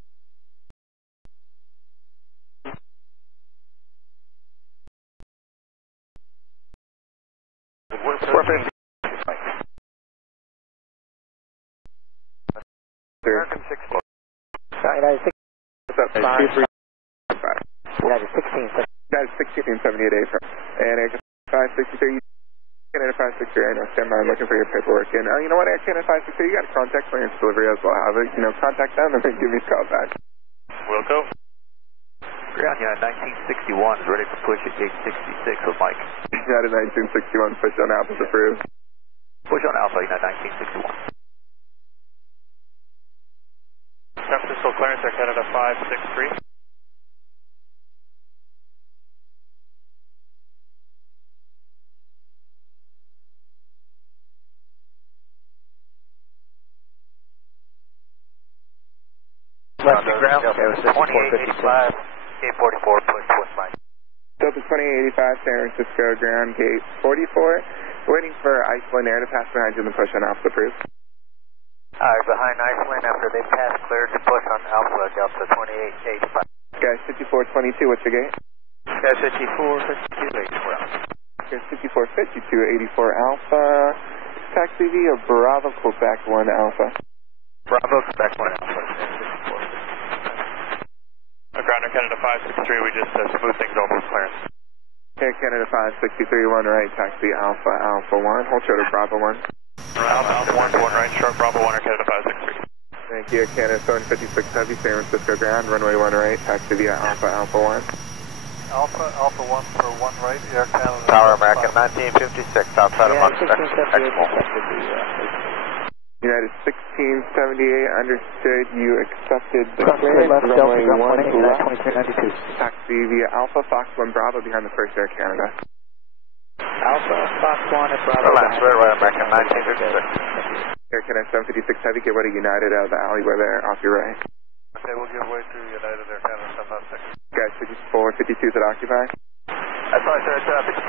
American 60. United 16. What's up, 5? United 16. United 16, 78 from. And Air 563, Canada 563, I know, stand by, I'm looking for your paperwork. And you know what, Air Canada 563, you got a contact clearance delivery as well. Have it, contact them and then give me a call back. Wilco. Ground United 1961 is ready for push at gate 66 with Mike. United 1961, push on Alpha's approved. Push on Alpha, United 1961. San Francisco clearance, Air Canada 563. Left ground, okay, it was 2885, gate 44, push Mike. Delta 2885, San Francisco ground, gate 44. Waiting for Iceland Air to pass behind you and push on Alpha approved. Alright, behind Iceland after they pass, cleared to push on Alpha, Delta 2885. Guys, 5422, what's your gate? Guys, 5452, 84 Alpha. Guys, 5452, 84 Alpha. Taxi via Bravo, Quebec 1 Alpha. Bravo, Quebec 1 Alpha. Ground Air Canada 563, we just smooth things over with clearance. Air Canada 563, 1 right, taxi Alpha, Alpha 1. Hold short of Bravo 1. Alpha 1 to 1 right, short Bravo 1, Air Canada 563. Thank you, Air Canada 756 Heavy, San Francisco ground, runway 1 right, taxi via Alpha, Alpha 1. Alpha 1 for 1 right, Air Canada. Tower American 1956, outside of Moscow. United 1678, understood. You accepted the Cross clearance. left, Delta, Runway 1 left. 2392. Taxi via Alpha, Fox 1 Bravo behind the first Air Canada. Alpha, Fox 1 and Bravo. Last red, American 1936. Air Canada 756 Heavy, get ready United out of the alleyway there, off your right. Okay, we'll give way to United Air Canada 756. Guys, 5452 is at Occupy. That's why I said 84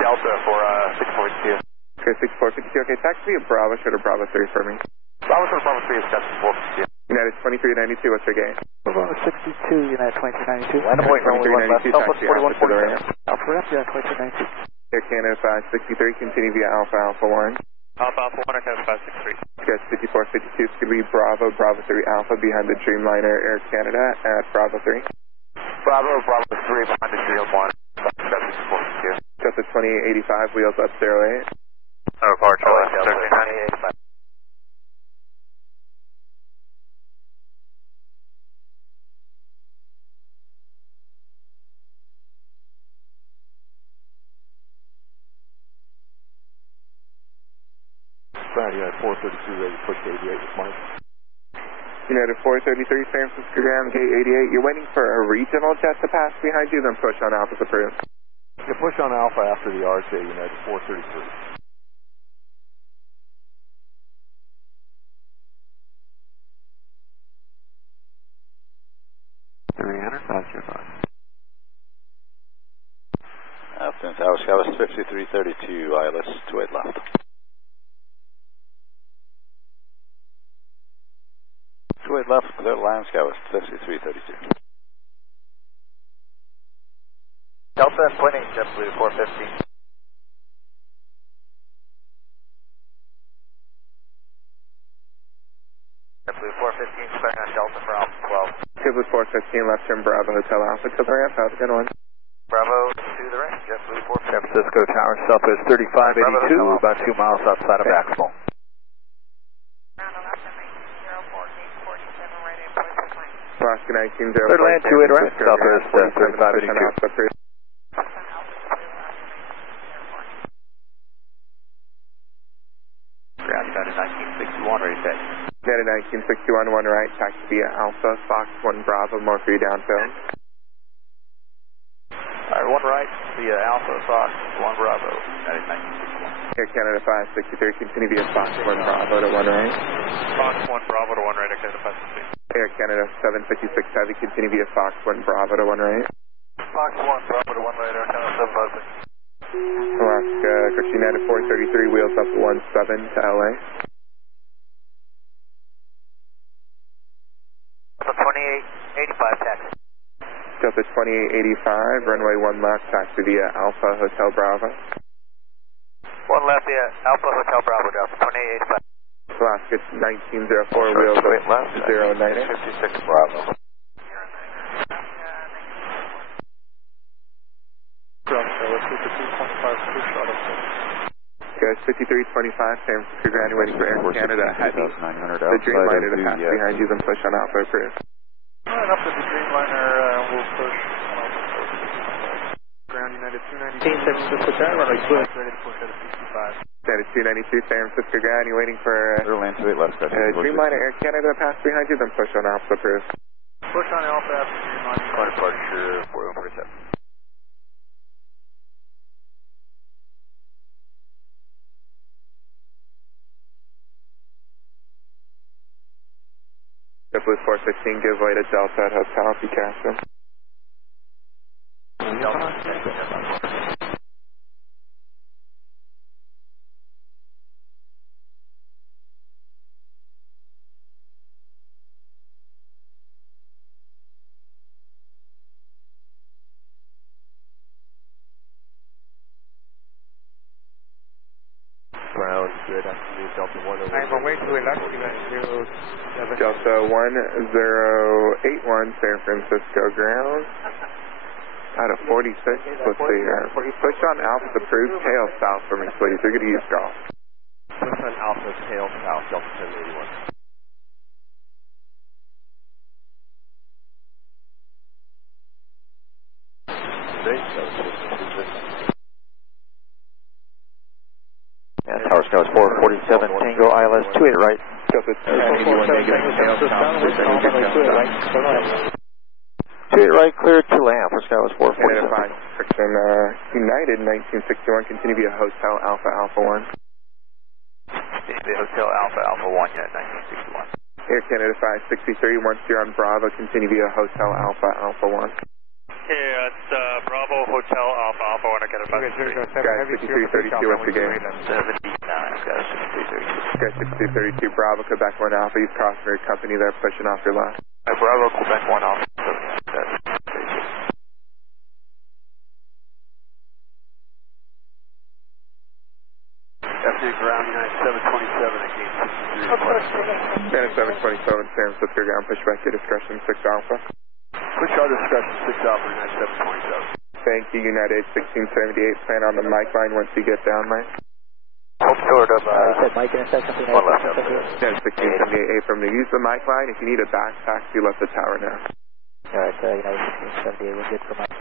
Delta for 6452. Okay, 6452. Okay, taxi via Bravo, shoulder Bravo 3 for me. Bravo 3 is 7452. United 2392, what's your gate? Bravo 62, United 2392. Land point runway 1 left, taxi Alpha to the ramp. Alpha ramp, yeah, 2392. Air Canada 563, continue via Alpha, Alpha 1. Alpha 1, Air Canada 563. Guys, 5452 is going to be Bravo, Bravo 3 Alpha behind the Dreamliner Air Canada at Bravo 3. Bravo 3 behind the Dream 1. 7452. Delta 2885, wheels up 08. Departure left, Delta 2885. United 432 ready to push to 88 with Mike. United 433, San Francisco ground, gate 88. You're waiting for a regional jet to pass behind you, then push on Alpha's approved. You push on Alpha after the RJ, United 433. Afternoon, Tower Scout 5332, ILS 28 left. 28 left, clear land Scout 5332. Delta and pointing JetBlue 450. JetBlue 415, clearing on Delta for Alpha 12. JetBlue 415, left turn Bravo, Hotel Alpha to the ramp. Have a good one. Bravo to the ramp, JetBlue 415. San Francisco Tower, Southwest 3582, about 2 miles outside of Axel. Alaska 1904. Third land 28 ramp, Southwest 3582. Ground United 1961, ready set. United 1961, 1 right, taxi via Alpha, Fox 1 Bravo, more for you downfield. Alright, 1 right via Alpha, Fox 1 Bravo, United 1961. Air Canada 563, continue via Fox 1 Bravo to 1 right. Fox 1 Bravo to 1 right, Air Canada 563. Air Canada 756 Heavy, continue via Fox 1 Bravo to 1 right. Fox 1 Bravo to 1 right, Air Canada 756. Alaska, United 433, wheels up 17 to LA. Delta 2885 taxi. Delta 2885, runway 1 left, taxi via Alpha, Hotel Bravo. 1 left via Alpha, Hotel Bravo, Delta 2885. Alaska 1904, wheels up left, 090. 56 Bravo. Guys, 5325, San Francisco ground, waiting for Air Canada Heavy. The Dreamliner to pass behind you, then push on Alpha approved. Alright, up to the Dreamliner, we'll push ground United 292. San Francisco Tower, runway 2. Ready to push at a 65. United 292, San Francisco ground, you're waiting for Clear land 28 left, Dreamliner Air Canada to pass behind you, then push on Alpha approved. Push on Alpha after Dreamliner. Clear departure 4147. JetBlue 415, give way to Delta at Hotel if you catch them. Ground good, after Delta 1. I'm away to Alaska, Delta 1081, San Francisco ground. Out of 46, let's see here. Push on Alpha's approved, tail south for me, please. You're going to use golf. Push on Alpha, tail south, Delta 1081. Tower Sky 447 Tango, ILS 28 right. Delta 1081 negative, tail south, 28 right, cleared to land for Sky 447. Identify, friction, United 1961, continue via Hotel Alpha Alpha 1. Hotel Alpha Alpha 1, Unit 1961. Air Canada 563, once you're on Bravo, continue via Hotel Alpha Alpha 1. Yeah, it's Bravo Hotel Alpha Alpha 1, I get about Sky 6332, once again. 79, Sky 6332. Sky 6332, Bravo, Quebec 1 Alpha, you've crossed your company there, pushing off your left. Bravo, Quebec 1 Alpha. FD ground, United 727, again. United 727, San Francisco ground, push back to discretion 6 Alpha. Push our discussion 6 Alpha, United 727. Thank you, United 1678, plan on the mic line once you get down, Mike. Sort of, Mike, intercept something one left. United 1678, from the use of the mic line, if you need a back taxi, let the tower know. Alright, United 1678, we're good for Mike.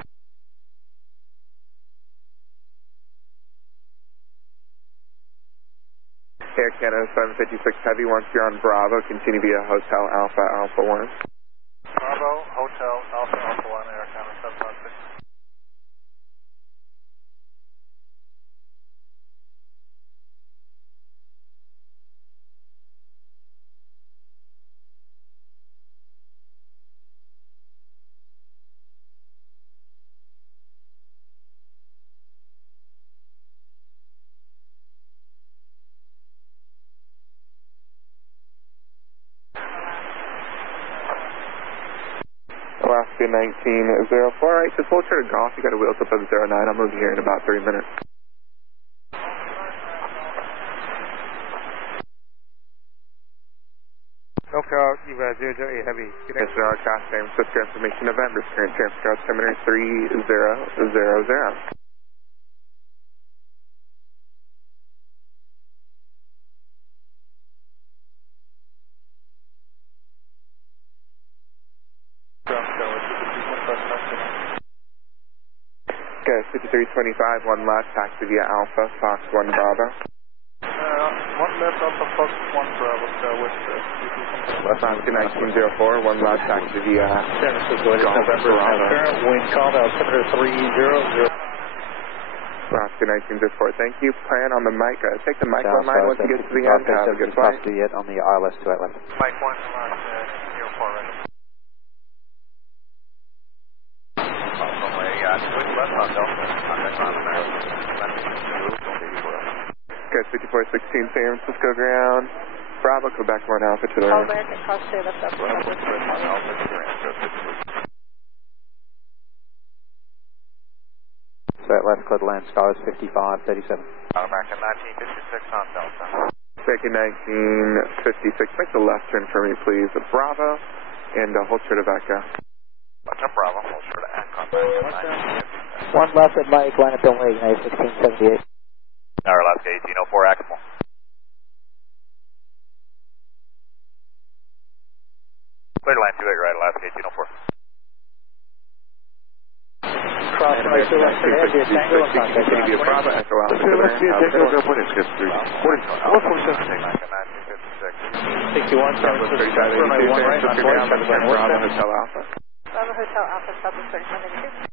Air Canada 756 Heavy, once you're on Bravo, continue via Hotel Alpha Alpha 1. Bravo, Hotel Alpha Alpha 1, Air Canada 756. Alaska 1904, alright, just hold short of golf, you got a wheels up at 09, I'll move here in about 3 minutes. Lookout, Eva 008 Heavy. Yes, Wirecast, San Francisco information, November, current transfer altimeter 3000. Okay, 5325, one left, taxi via Alpha, Fox 1 Bravo. One left Alpha Fox 1 Bravo, West Alaska 1904, one left, taxi via San Francisco, November, current wind calm, altimeter 300. Alaska 1904, thank you. Plan on the mic, take the mic on line once you get to the end. Have a good flight. Yet on the ILS to Atlanta. Mike 1, 04 ready. Okay, 5416 San Francisco ground. Bravo, Quebec 1 Alpha to the right. American cross clear left up. So at left clear to land, Scars 5537. American 1956 on Delta. Second 1956, make the left turn for me, please. Bravo, and hold short of Echo. Bravo, hold short of Echo. One left at Mike, line up on way, United 1678. Our Alaska 1804, Axel. Clear to land 28 right, Alaska 1804. Cross right to left, Tango, continue via Bravo, Echo Alpha to the right. 61, San Francisco, runway 1 right, on board, Bravo, Hotel Alpha. Bravo Hotel Alpha, Southwest 3782.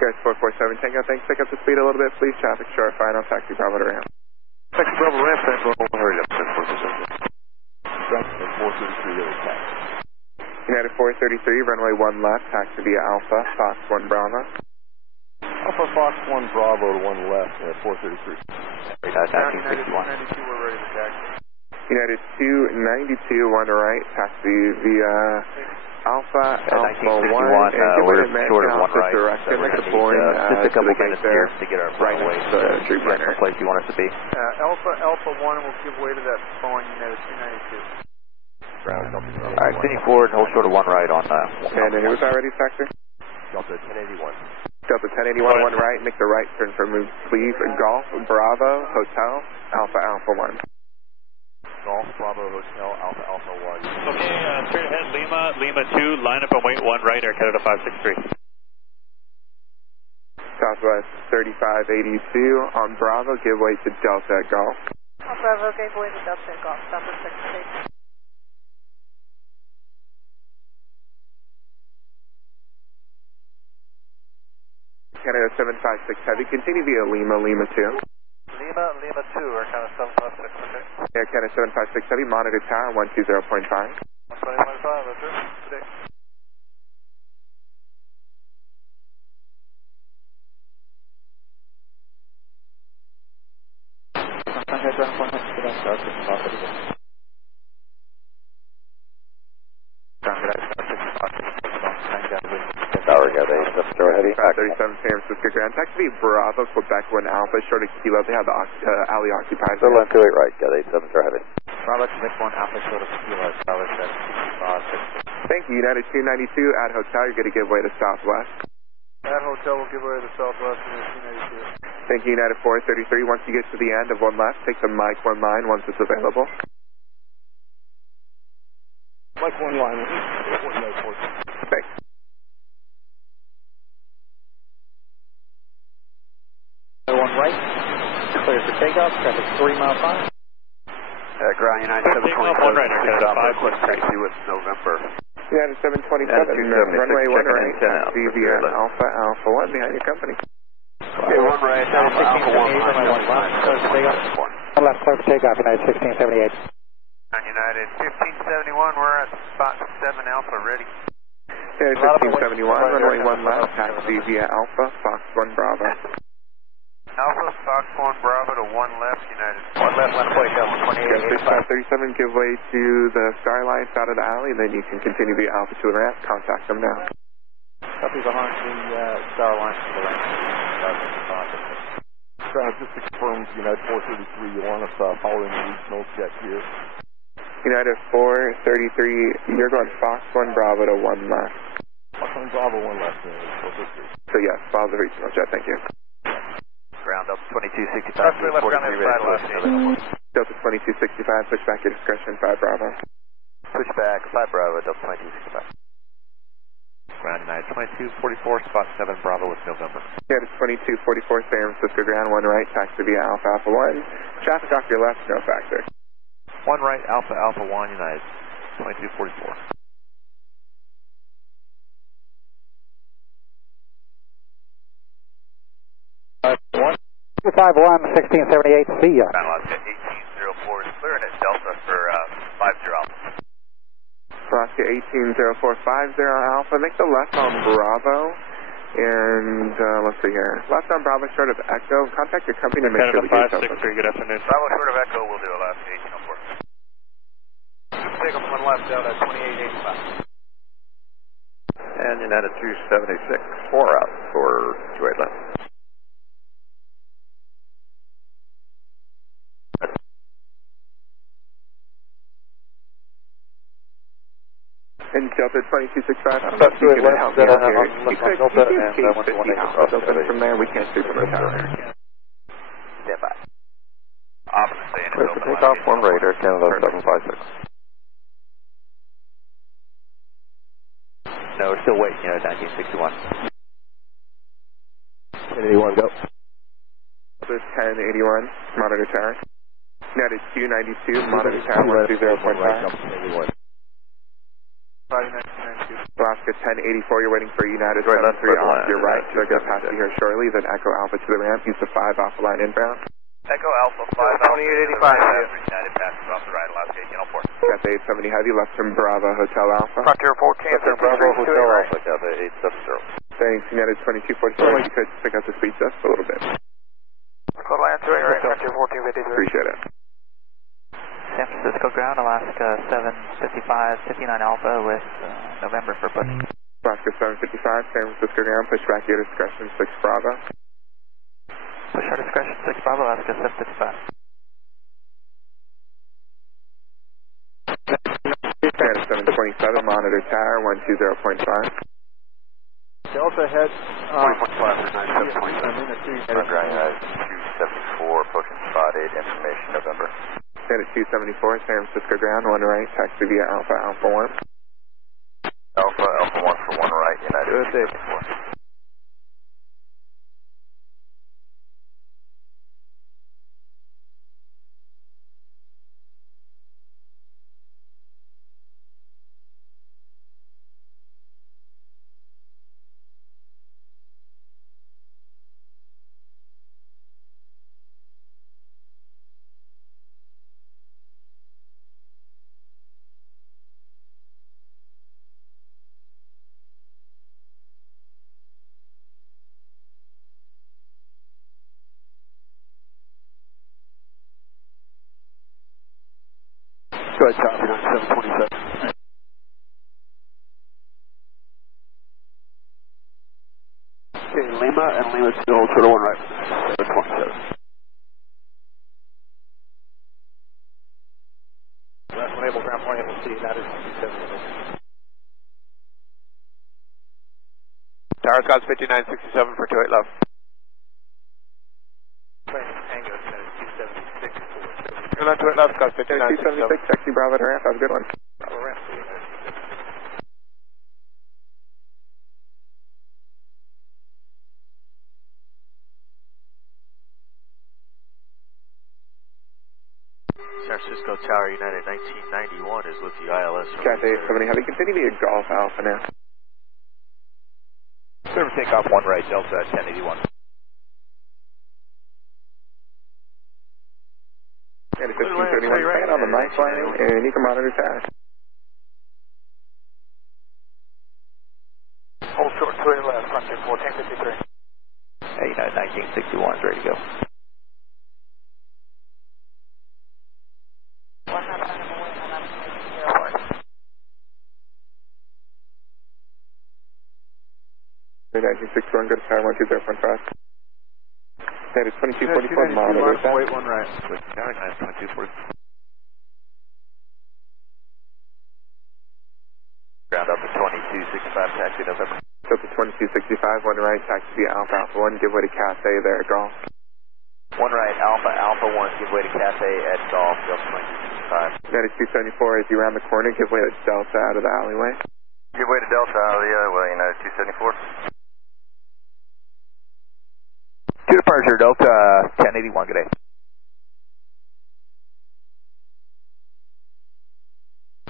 Skies 447 Tango, thanks. Pick up the speed a little bit, please. Traffic short, final taxi Bravo to ramp. Taxi Bravo ramp, hurry up, 433. United 433, runway 1 left, taxi via Alpha, Fox 1 Bravo. Alpha Fox 1 Bravo to 1 left, 433. Taxi 61. We're ready to taxi. United 292, 1 right, taxi via Alpha, Alpha 1, and we're short of 1 right, direction, so we're make going the to boarding need just a couple minutes there, here to get our right runway next to the street runner. place you want us to be. Alpha 1 will give way to that Boeing United 292. Alright, continue forward and hold short of 1 right on And who was already, sector? Delta 1081. Delta 1081, 1 right, make the right turn for move, please. Golf, Bravo, Hotel, Alpha, Alpha 1. Golf, Bravo Hotel, Alpha Alpha Y. Okay, straight ahead, Lima 2, line up and wait 1 right, Air Canada 563. Southwest 3582 on Bravo, give way to Delta Golf. On Bravo, give way to Delta Golf, Southwest 36. Canada 756 Heavy, continue via Lima 2. Lima 2, Air Canada 756, okay. Air Canada 756 Heavy, monitor tower 120.5. 120.5, that's it, today. Heavy 537 San Francisco Grand. Taxi Bravo, Quebec 1 Alpha, short of Kilo. They have the alley occupied. So left 28 right, got 87 Heavy. Bravo, Quebec 1 Alpha, short of Kilo, Tower 7. Thank you, United 292 at Hotel. You're going to give way to Southwest. At Hotel, we'll give way to Southwest and 292. Thank you, United 433. Once you get to the end of 1 left, take the mic 1 line once it's available. Mic 1 line. Thanks. One right, clear for takeoff, traffic 3 mile 5. Ground United 727. 1 right, Air Canada 563. Taxi with November. United 727, runway 1 right, taxi via Alpha Alpha 1 behind your company. Okay, 1 right, Alpha Alpha 1, runway 1 left, clear for takeoff. 1 left, clear for takeoff, United 1678. United 1571, we're at spot 7 Alpha, ready. United 1571, runway 1 left, taxi via Alpha, Fox 1 Bravo. Alpha, Fox 1 Bravo to 1 left, United. 1 left, line of plate, 2885. 537, give way to the Starline out of the alley, and then you can continue via Alpha to the ramp. Contact them now. Copy behind the Starline to the ramp. Just to confirm, United 433, you want us following the regional jet here? United 433, you're going Fox 1 Bravo to 1 left. Fox 1 Bravo, 1 left, United 433. So yes, follow the regional jet, thank you. Ground up 2265. Left ground inside last Delta 2265, push back your discretion, 5 Bravo. Push back, 5 Bravo, Delta 2265. Ground United 2244, spot 7 Bravo with November. United 2244, San Francisco Ground, 1 right, taxi via Alpha Alpha 1. Traffic off your left, no factor. 1 right, Alpha Alpha 1, United 2244. 251, 1678, see ya. Alaska 1804 is clearing at Delta for 50 Alpha. Alaska 180450 Alpha, make the left on Bravo, and let's see here. Left on Bravo, short of Echo. Contact your company to make sure the gate's open. Good afternoon. Bravo short of Echo, we'll do Alaska 1804. Take them 1 left, Delta 2885. And United 276, 4 out for 28 left. And Delta 2265, I don't know if you can help me out here. You could gate 50 houses open from there. We can't see from the tower. Stand by. Opposite saying Clear for takeoff, 1 Raider, Canada 756. No, we're still waiting, you know, 1961. 1081, go. There's 1081, monitor tower. United 292, monitor tower 120.5. Alaska 1084, you're waiting for United 73 off your right. So they're going to pass you here shortly, then Echo Alpha to the ramp. Use the 5 off the line inbound. Echo Alpha 5 Alpha 2885. United passes off the right, Alaska 1804. Got the 870 Heavy, left from Bravo Hotel Alpha. Frontier 14, Bravo Hotel Alpha, got the 870. Thanks, United 2244. You could pick up the speed just a little bit. Code line 2 right, Frontier 1453. Appreciate it. San Francisco Ground, Alaska 755, 59 Alpha with November for push. Alaska 755, San Francisco Ground, push back your discretion, 6 Bravo. Push our discretion, 6 Bravo, Alaska 755. Canada 727, monitor tower 120.5. Delta head 20.5 for 97.7. Ground United 274, approaching spot 8, information November. United 274, San Francisco ground, 1 right, taxi via Alpha, Alpha 1. Alpha, Alpha 1 for 1 right, United 274. Go ahead, copy, 9727. Okay, Lima and Lima still sort of 1 right, 727. Last one able, ground point able to see, United 276. Tower Scots 5967 for 28 left. Tango, United 276 for 2 left, 28 left, Scots 5967. Taxi Bravo to ramp, have a good one. Bravo ramp, San Francisco Tower United 1991 is with the ILS. Cat 870, have you continue via Golf Alpha now? Service takeoff 1 right, Delta 1081. And 1531, right on the night line, and you can monitor task. Hold short, 2 left, Frontier 1453. Hey, United 1961 is ready to go. United 1961, go to Tower 120.5. That is 2244 monitor. Wait 1 right. Tower 2240. Ground up to 2265, taxi November. So to 2265, 1 right, taxi via Alpha, Alpha 1, give way to Cafe there at Golf. 1 right, Alpha, Alpha 1, give way to Cafe at Golf, Delta 2265. United 274, as you round the corner, give way to Delta out of the alleyway. Give way to Delta out of the alleyway, United 274. To departure, Delta 1081, good day.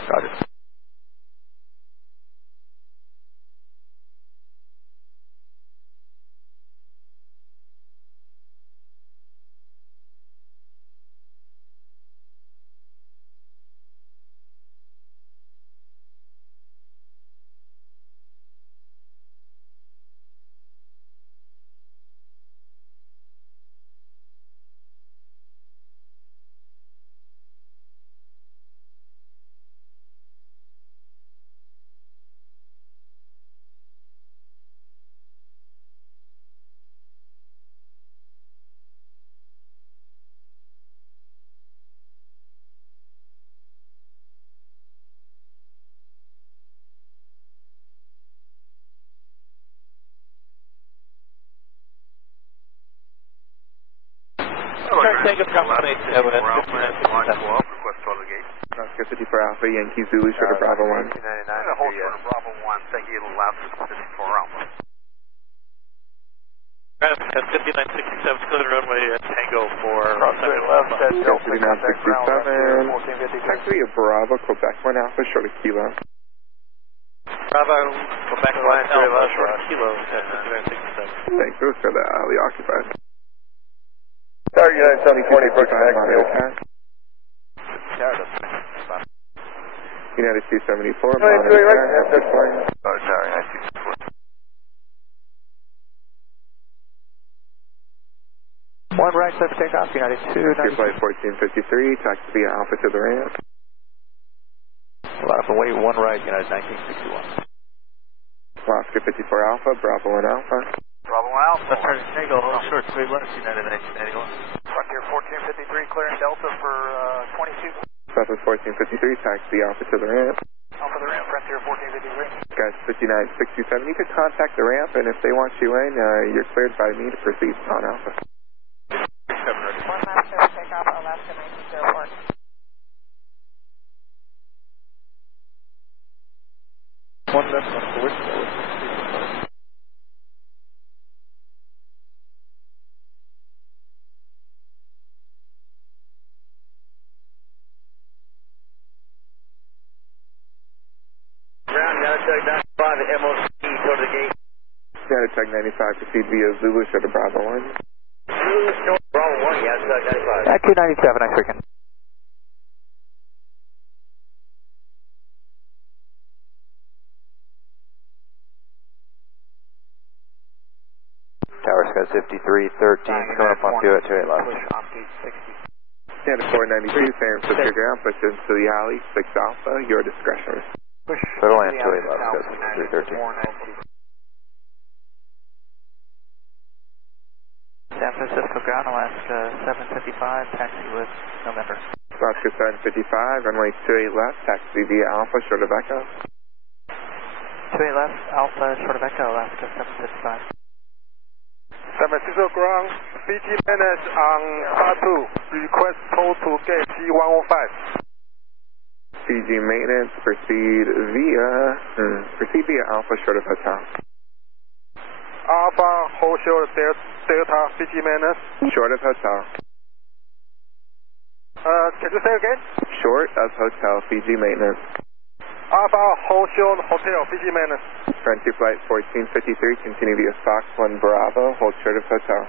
Roger. Take us company 7 at 5967. Oscar 54 Alpha, Yankee Zulu, Sugar Bravo 1. 1999. Hold short of Bravo 1, thank you, loud 54 Alpha. At 5967, clear the runway at Tango for... left at Delta, contact ground, 5967. Taxi via Bravo, Quebec 1 Alpha, short of Kilo. Bravo, Quebec 1 Alpha, short of Kilo at 5967. Thanks, it was for the alley occupied. Tower United 7020, approaching Wirecast. United 274, monitor Tower, Tower United 274. 1 right, service takeoff, United 296. Flight 1453, taxi via Alpha to the ramp. Alpha, wait 1 right, United 1961. Oscar 54 Alpha, Bravo 1 Alpha. Bravo 1 Alpha. Left turn Tango, hold short, 3 left, United 1991. Frontier 1453, clearing Delta for 22. Southwest 1453, taxi Alpha to the ramp. Alpha the ramp, Frontier 1453. Guys, 5967, you could contact the ramp, and if they want you in, you're cleared by me to proceed on Alpha. 1 last service takeoff, Alaska 1904. left on the wish, that was Tug 95 at MOC, go to the gate. United Tug 95, proceed via Zulu, show to Bravo 1. Zulu, North Bravo 1, United Tug 95. At 297, I'm freaking. Tower Sky 5313, coming up on 2 left. United 492, San Francisco ground, push into the alley, 6 Alpha, your discretion. Total land 2 left, Sky 5313. San Francisco ground, Alaska 755, taxi with November. Alaska 755, runway 28 left, taxi via Alpha, short of Echo. 28 left, Alpha, short of Echo, Alaska 755. San Francisco ground, BG minutes on R2, request toll to gate G105. CG maintenance, proceed via Alpha, short of Hotel. Alpha, hold short Delta, BG minutes. Short of Hotel. Can you say again? Short of Hotel, Fiji maintenance. Alpha, hold short Hotel, BG minutes. Frontier flight 1453, continue via Fox 1 Bravo, hold short of Hotel.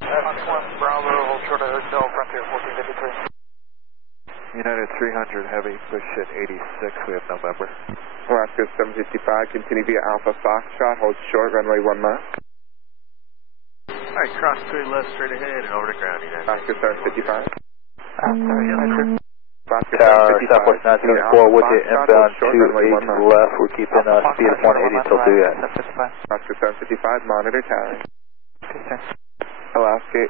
Fox 1 Bravo, hold short of Hotel, Frontier 1453. United 300 heavy, push at 86, we have November. Alaska 755, continue via Alpha Foxtrot, hold short, runway 1 left. Alright, cross 3 left, straight ahead, and over to ground, United. Alaska 755. Tower, Southwest 974 with the inbound 28 left, we're keeping speed of 180 till due yet. Alaska 755, monitor tower. Alaska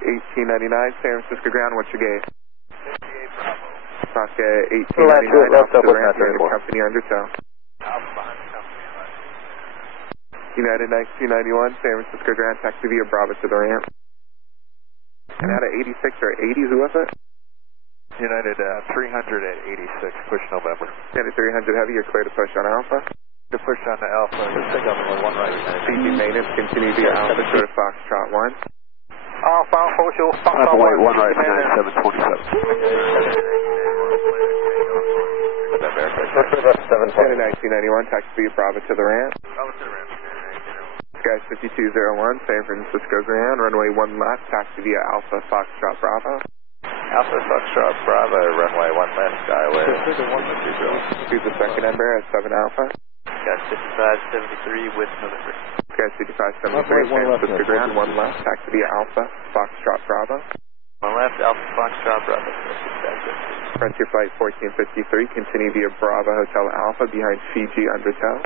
1899, San Francisco ground, what's your gate? Alaska 1899, left, to the ramp, Southwest 974. company undertow. United 1991, San Francisco ground, taxi via Bravo to the ramp. And out of 86 or 80, who was it? United 300 at 86, push November. United 300 heavy, you're clear to push on Alpha. To push on the Alpha, just take up on 1 right. CG maintenance, continue via Alpha, short of Foxtrot 1. Alpha, hold short Foxtrot 1. 1 right, 9727. United 1991, taxi via Bravo to the ramp. Bravo to the ramp. Sky 5201, San Francisco ground, runway 1 left, taxi via Alpha Foxtrot Bravo. Alpha Foxtrot Bravo, runway 1 left, skyway. Speed the second number at 7 Alpha. Sky 5573 with November. Sky 5573, San Francisco ground, 1 left, taxi via Alpha Foxtrot Bravo. 1 left, Alpha Foxtrot Bravo. Frontier flight 1453, continue via Bravo Hotel Alpha behind Fiji undertow.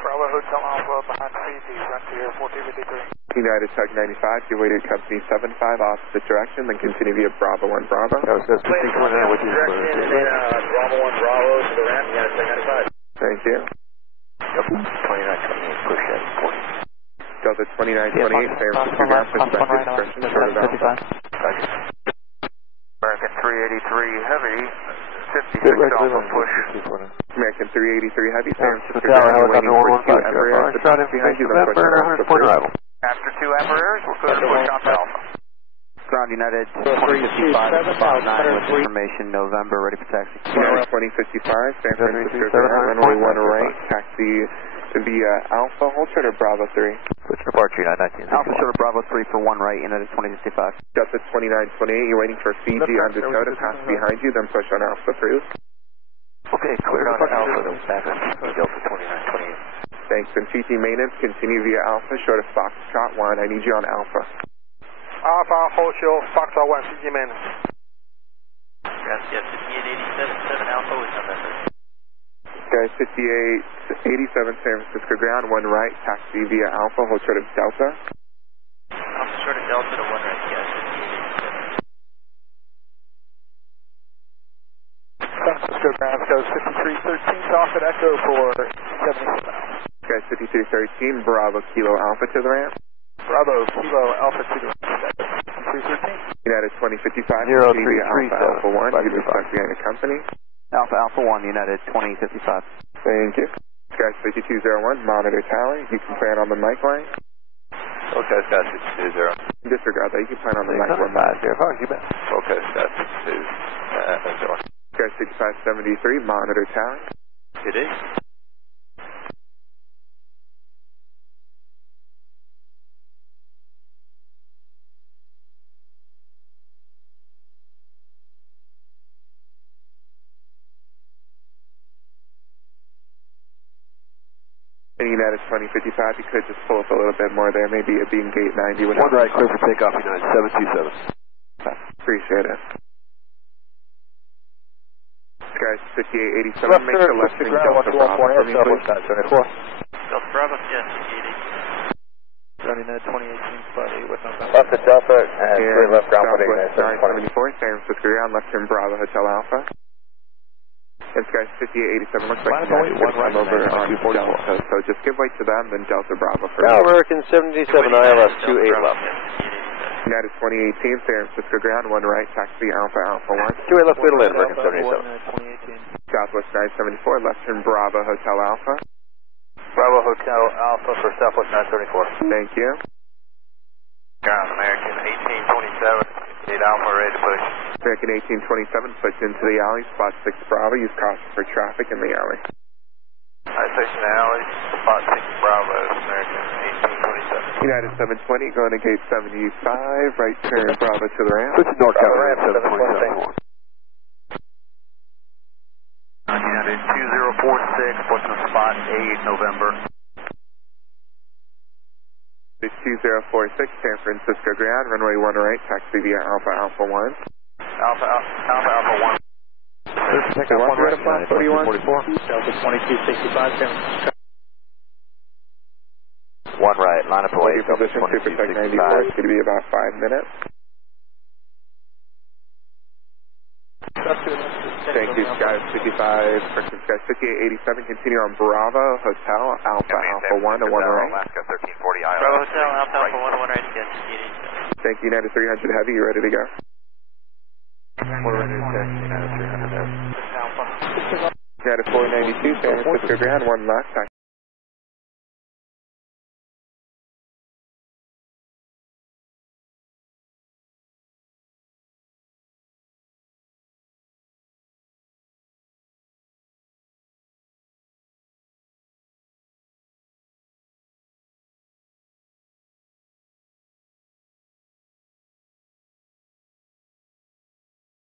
Bravo Hotel Alpha behind Fiji, Frontier 1453. United Tug 95, your way to company 75, opposite direction, then continue via Bravo 1 Bravo. That was just Bravo 1 Bravo to the ramp, United Tug 95. Thank you. Yep, 2928, push at 40. Delta 2928, San Francisco ground, push back to discretion, short of Alpha. American 383 heavy, 56 Alpha push. American 383 heavy, San Francisco Tower, ground, waiting for 2 Emperor. Emperors. Shot in behind November, 100 point arrival. After 2 Emperors, we'll clear the push on to Alpha. Ground United 2055, spot 9 with information, November, ready for taxi. United 2055, San Francisco ground, runway 1 right, taxi via Alpha, hold short of Bravo 3. Switch departure, United 1964. Alpha short of Bravo 3 for 1 right, United 2055. Delta 2928, you're waiting for Fiji undertow to pass behind you, then push on Alpha through. Okay, cleared on Alpha, then back on Delta 2928. Thanks, and Fiji maintenance, continue via Alpha, short of Foxtrot 1, I need you on Alpha. Alpha, hold short Foxtrot 1, CG minutes. Yes, 5887, 7 Alpha with November. Sky 5887, San Francisco ground, 1 right, taxi via Alpha, hold short of Delta. Alpha short of Delta to 1 right, yes, 5887. San Francisco ground goes 5313 off at Echo for 77 miles. Sky 5313, Bravo Kilo Alpha to the ramp. Bravo Kilo Alpha to the ramp. 5313. United 2055, 033, via Alpha 1, you can stuck behind the company. Alpha 1, United 2055. Thank you. 5201, monitor tower. You can plan on the mic line. Okay, Sky 620. Disregard that. You can plan on the mic line. Okay, Sky 620. Sky 6573, monitor tower. PD. And United 2055, you could just pull up a little bit more there, maybe a beam gate 90. One right, clear for takeoff, United 727. Appreciate it. Skies 5887, make the left wing Delta Bravo for me, please. Delta Bravo, yes, 80. Running at 2018 flight 8 with no Left at Delta and clear left ground for United 974, San Francisco ground, left turn Bravo Hotel Alpha. And Skies 5887 looks like United should come over on Delta, so just give way to them, then Delta Bravo for me. American 77 ILS 28 left. United 2018, San Francisco ground, one right, taxi Alpha Alpha 1. 28 left, middle in, American 77. Southwest 974, left turn Bravo Hotel Alpha. Bravo Hotel Alpha for Southwest 974. Thank you. Ground, American 1827, 8 Alpha, ready to push. American 1827, push into the alley, spot 6 Bravo, use caution for traffic in the alley. High station alley, spot 6 Bravo, American 1827. United 720, going to gate 75, right turn Bravo to the ramp. Push north tower, ramp 727. United 2046, pushing spot 8 November. 2046, San Francisco ground, runway 1 right, taxi via Alpha Alpha 1. Alpha 1. Takeoff 1 right, 41. Delta 2265, San Francisco. 1 right, line up away. Your position, Super Tech 94, it's going to be about 5 minutes. Thank you, Skies 55, Francisco Skies 5887, continue on Bravo Hotel Alpha Alpha 1 and 1 right. Alaska 1340 ILS. Bravo Hotel, Alpha Alpha 1 right, yes, 80. Thank you, United 300 Heavy, you ready to go? We're ready to check, United 300 Heavy. United 492, San Francisco ground, 1 left,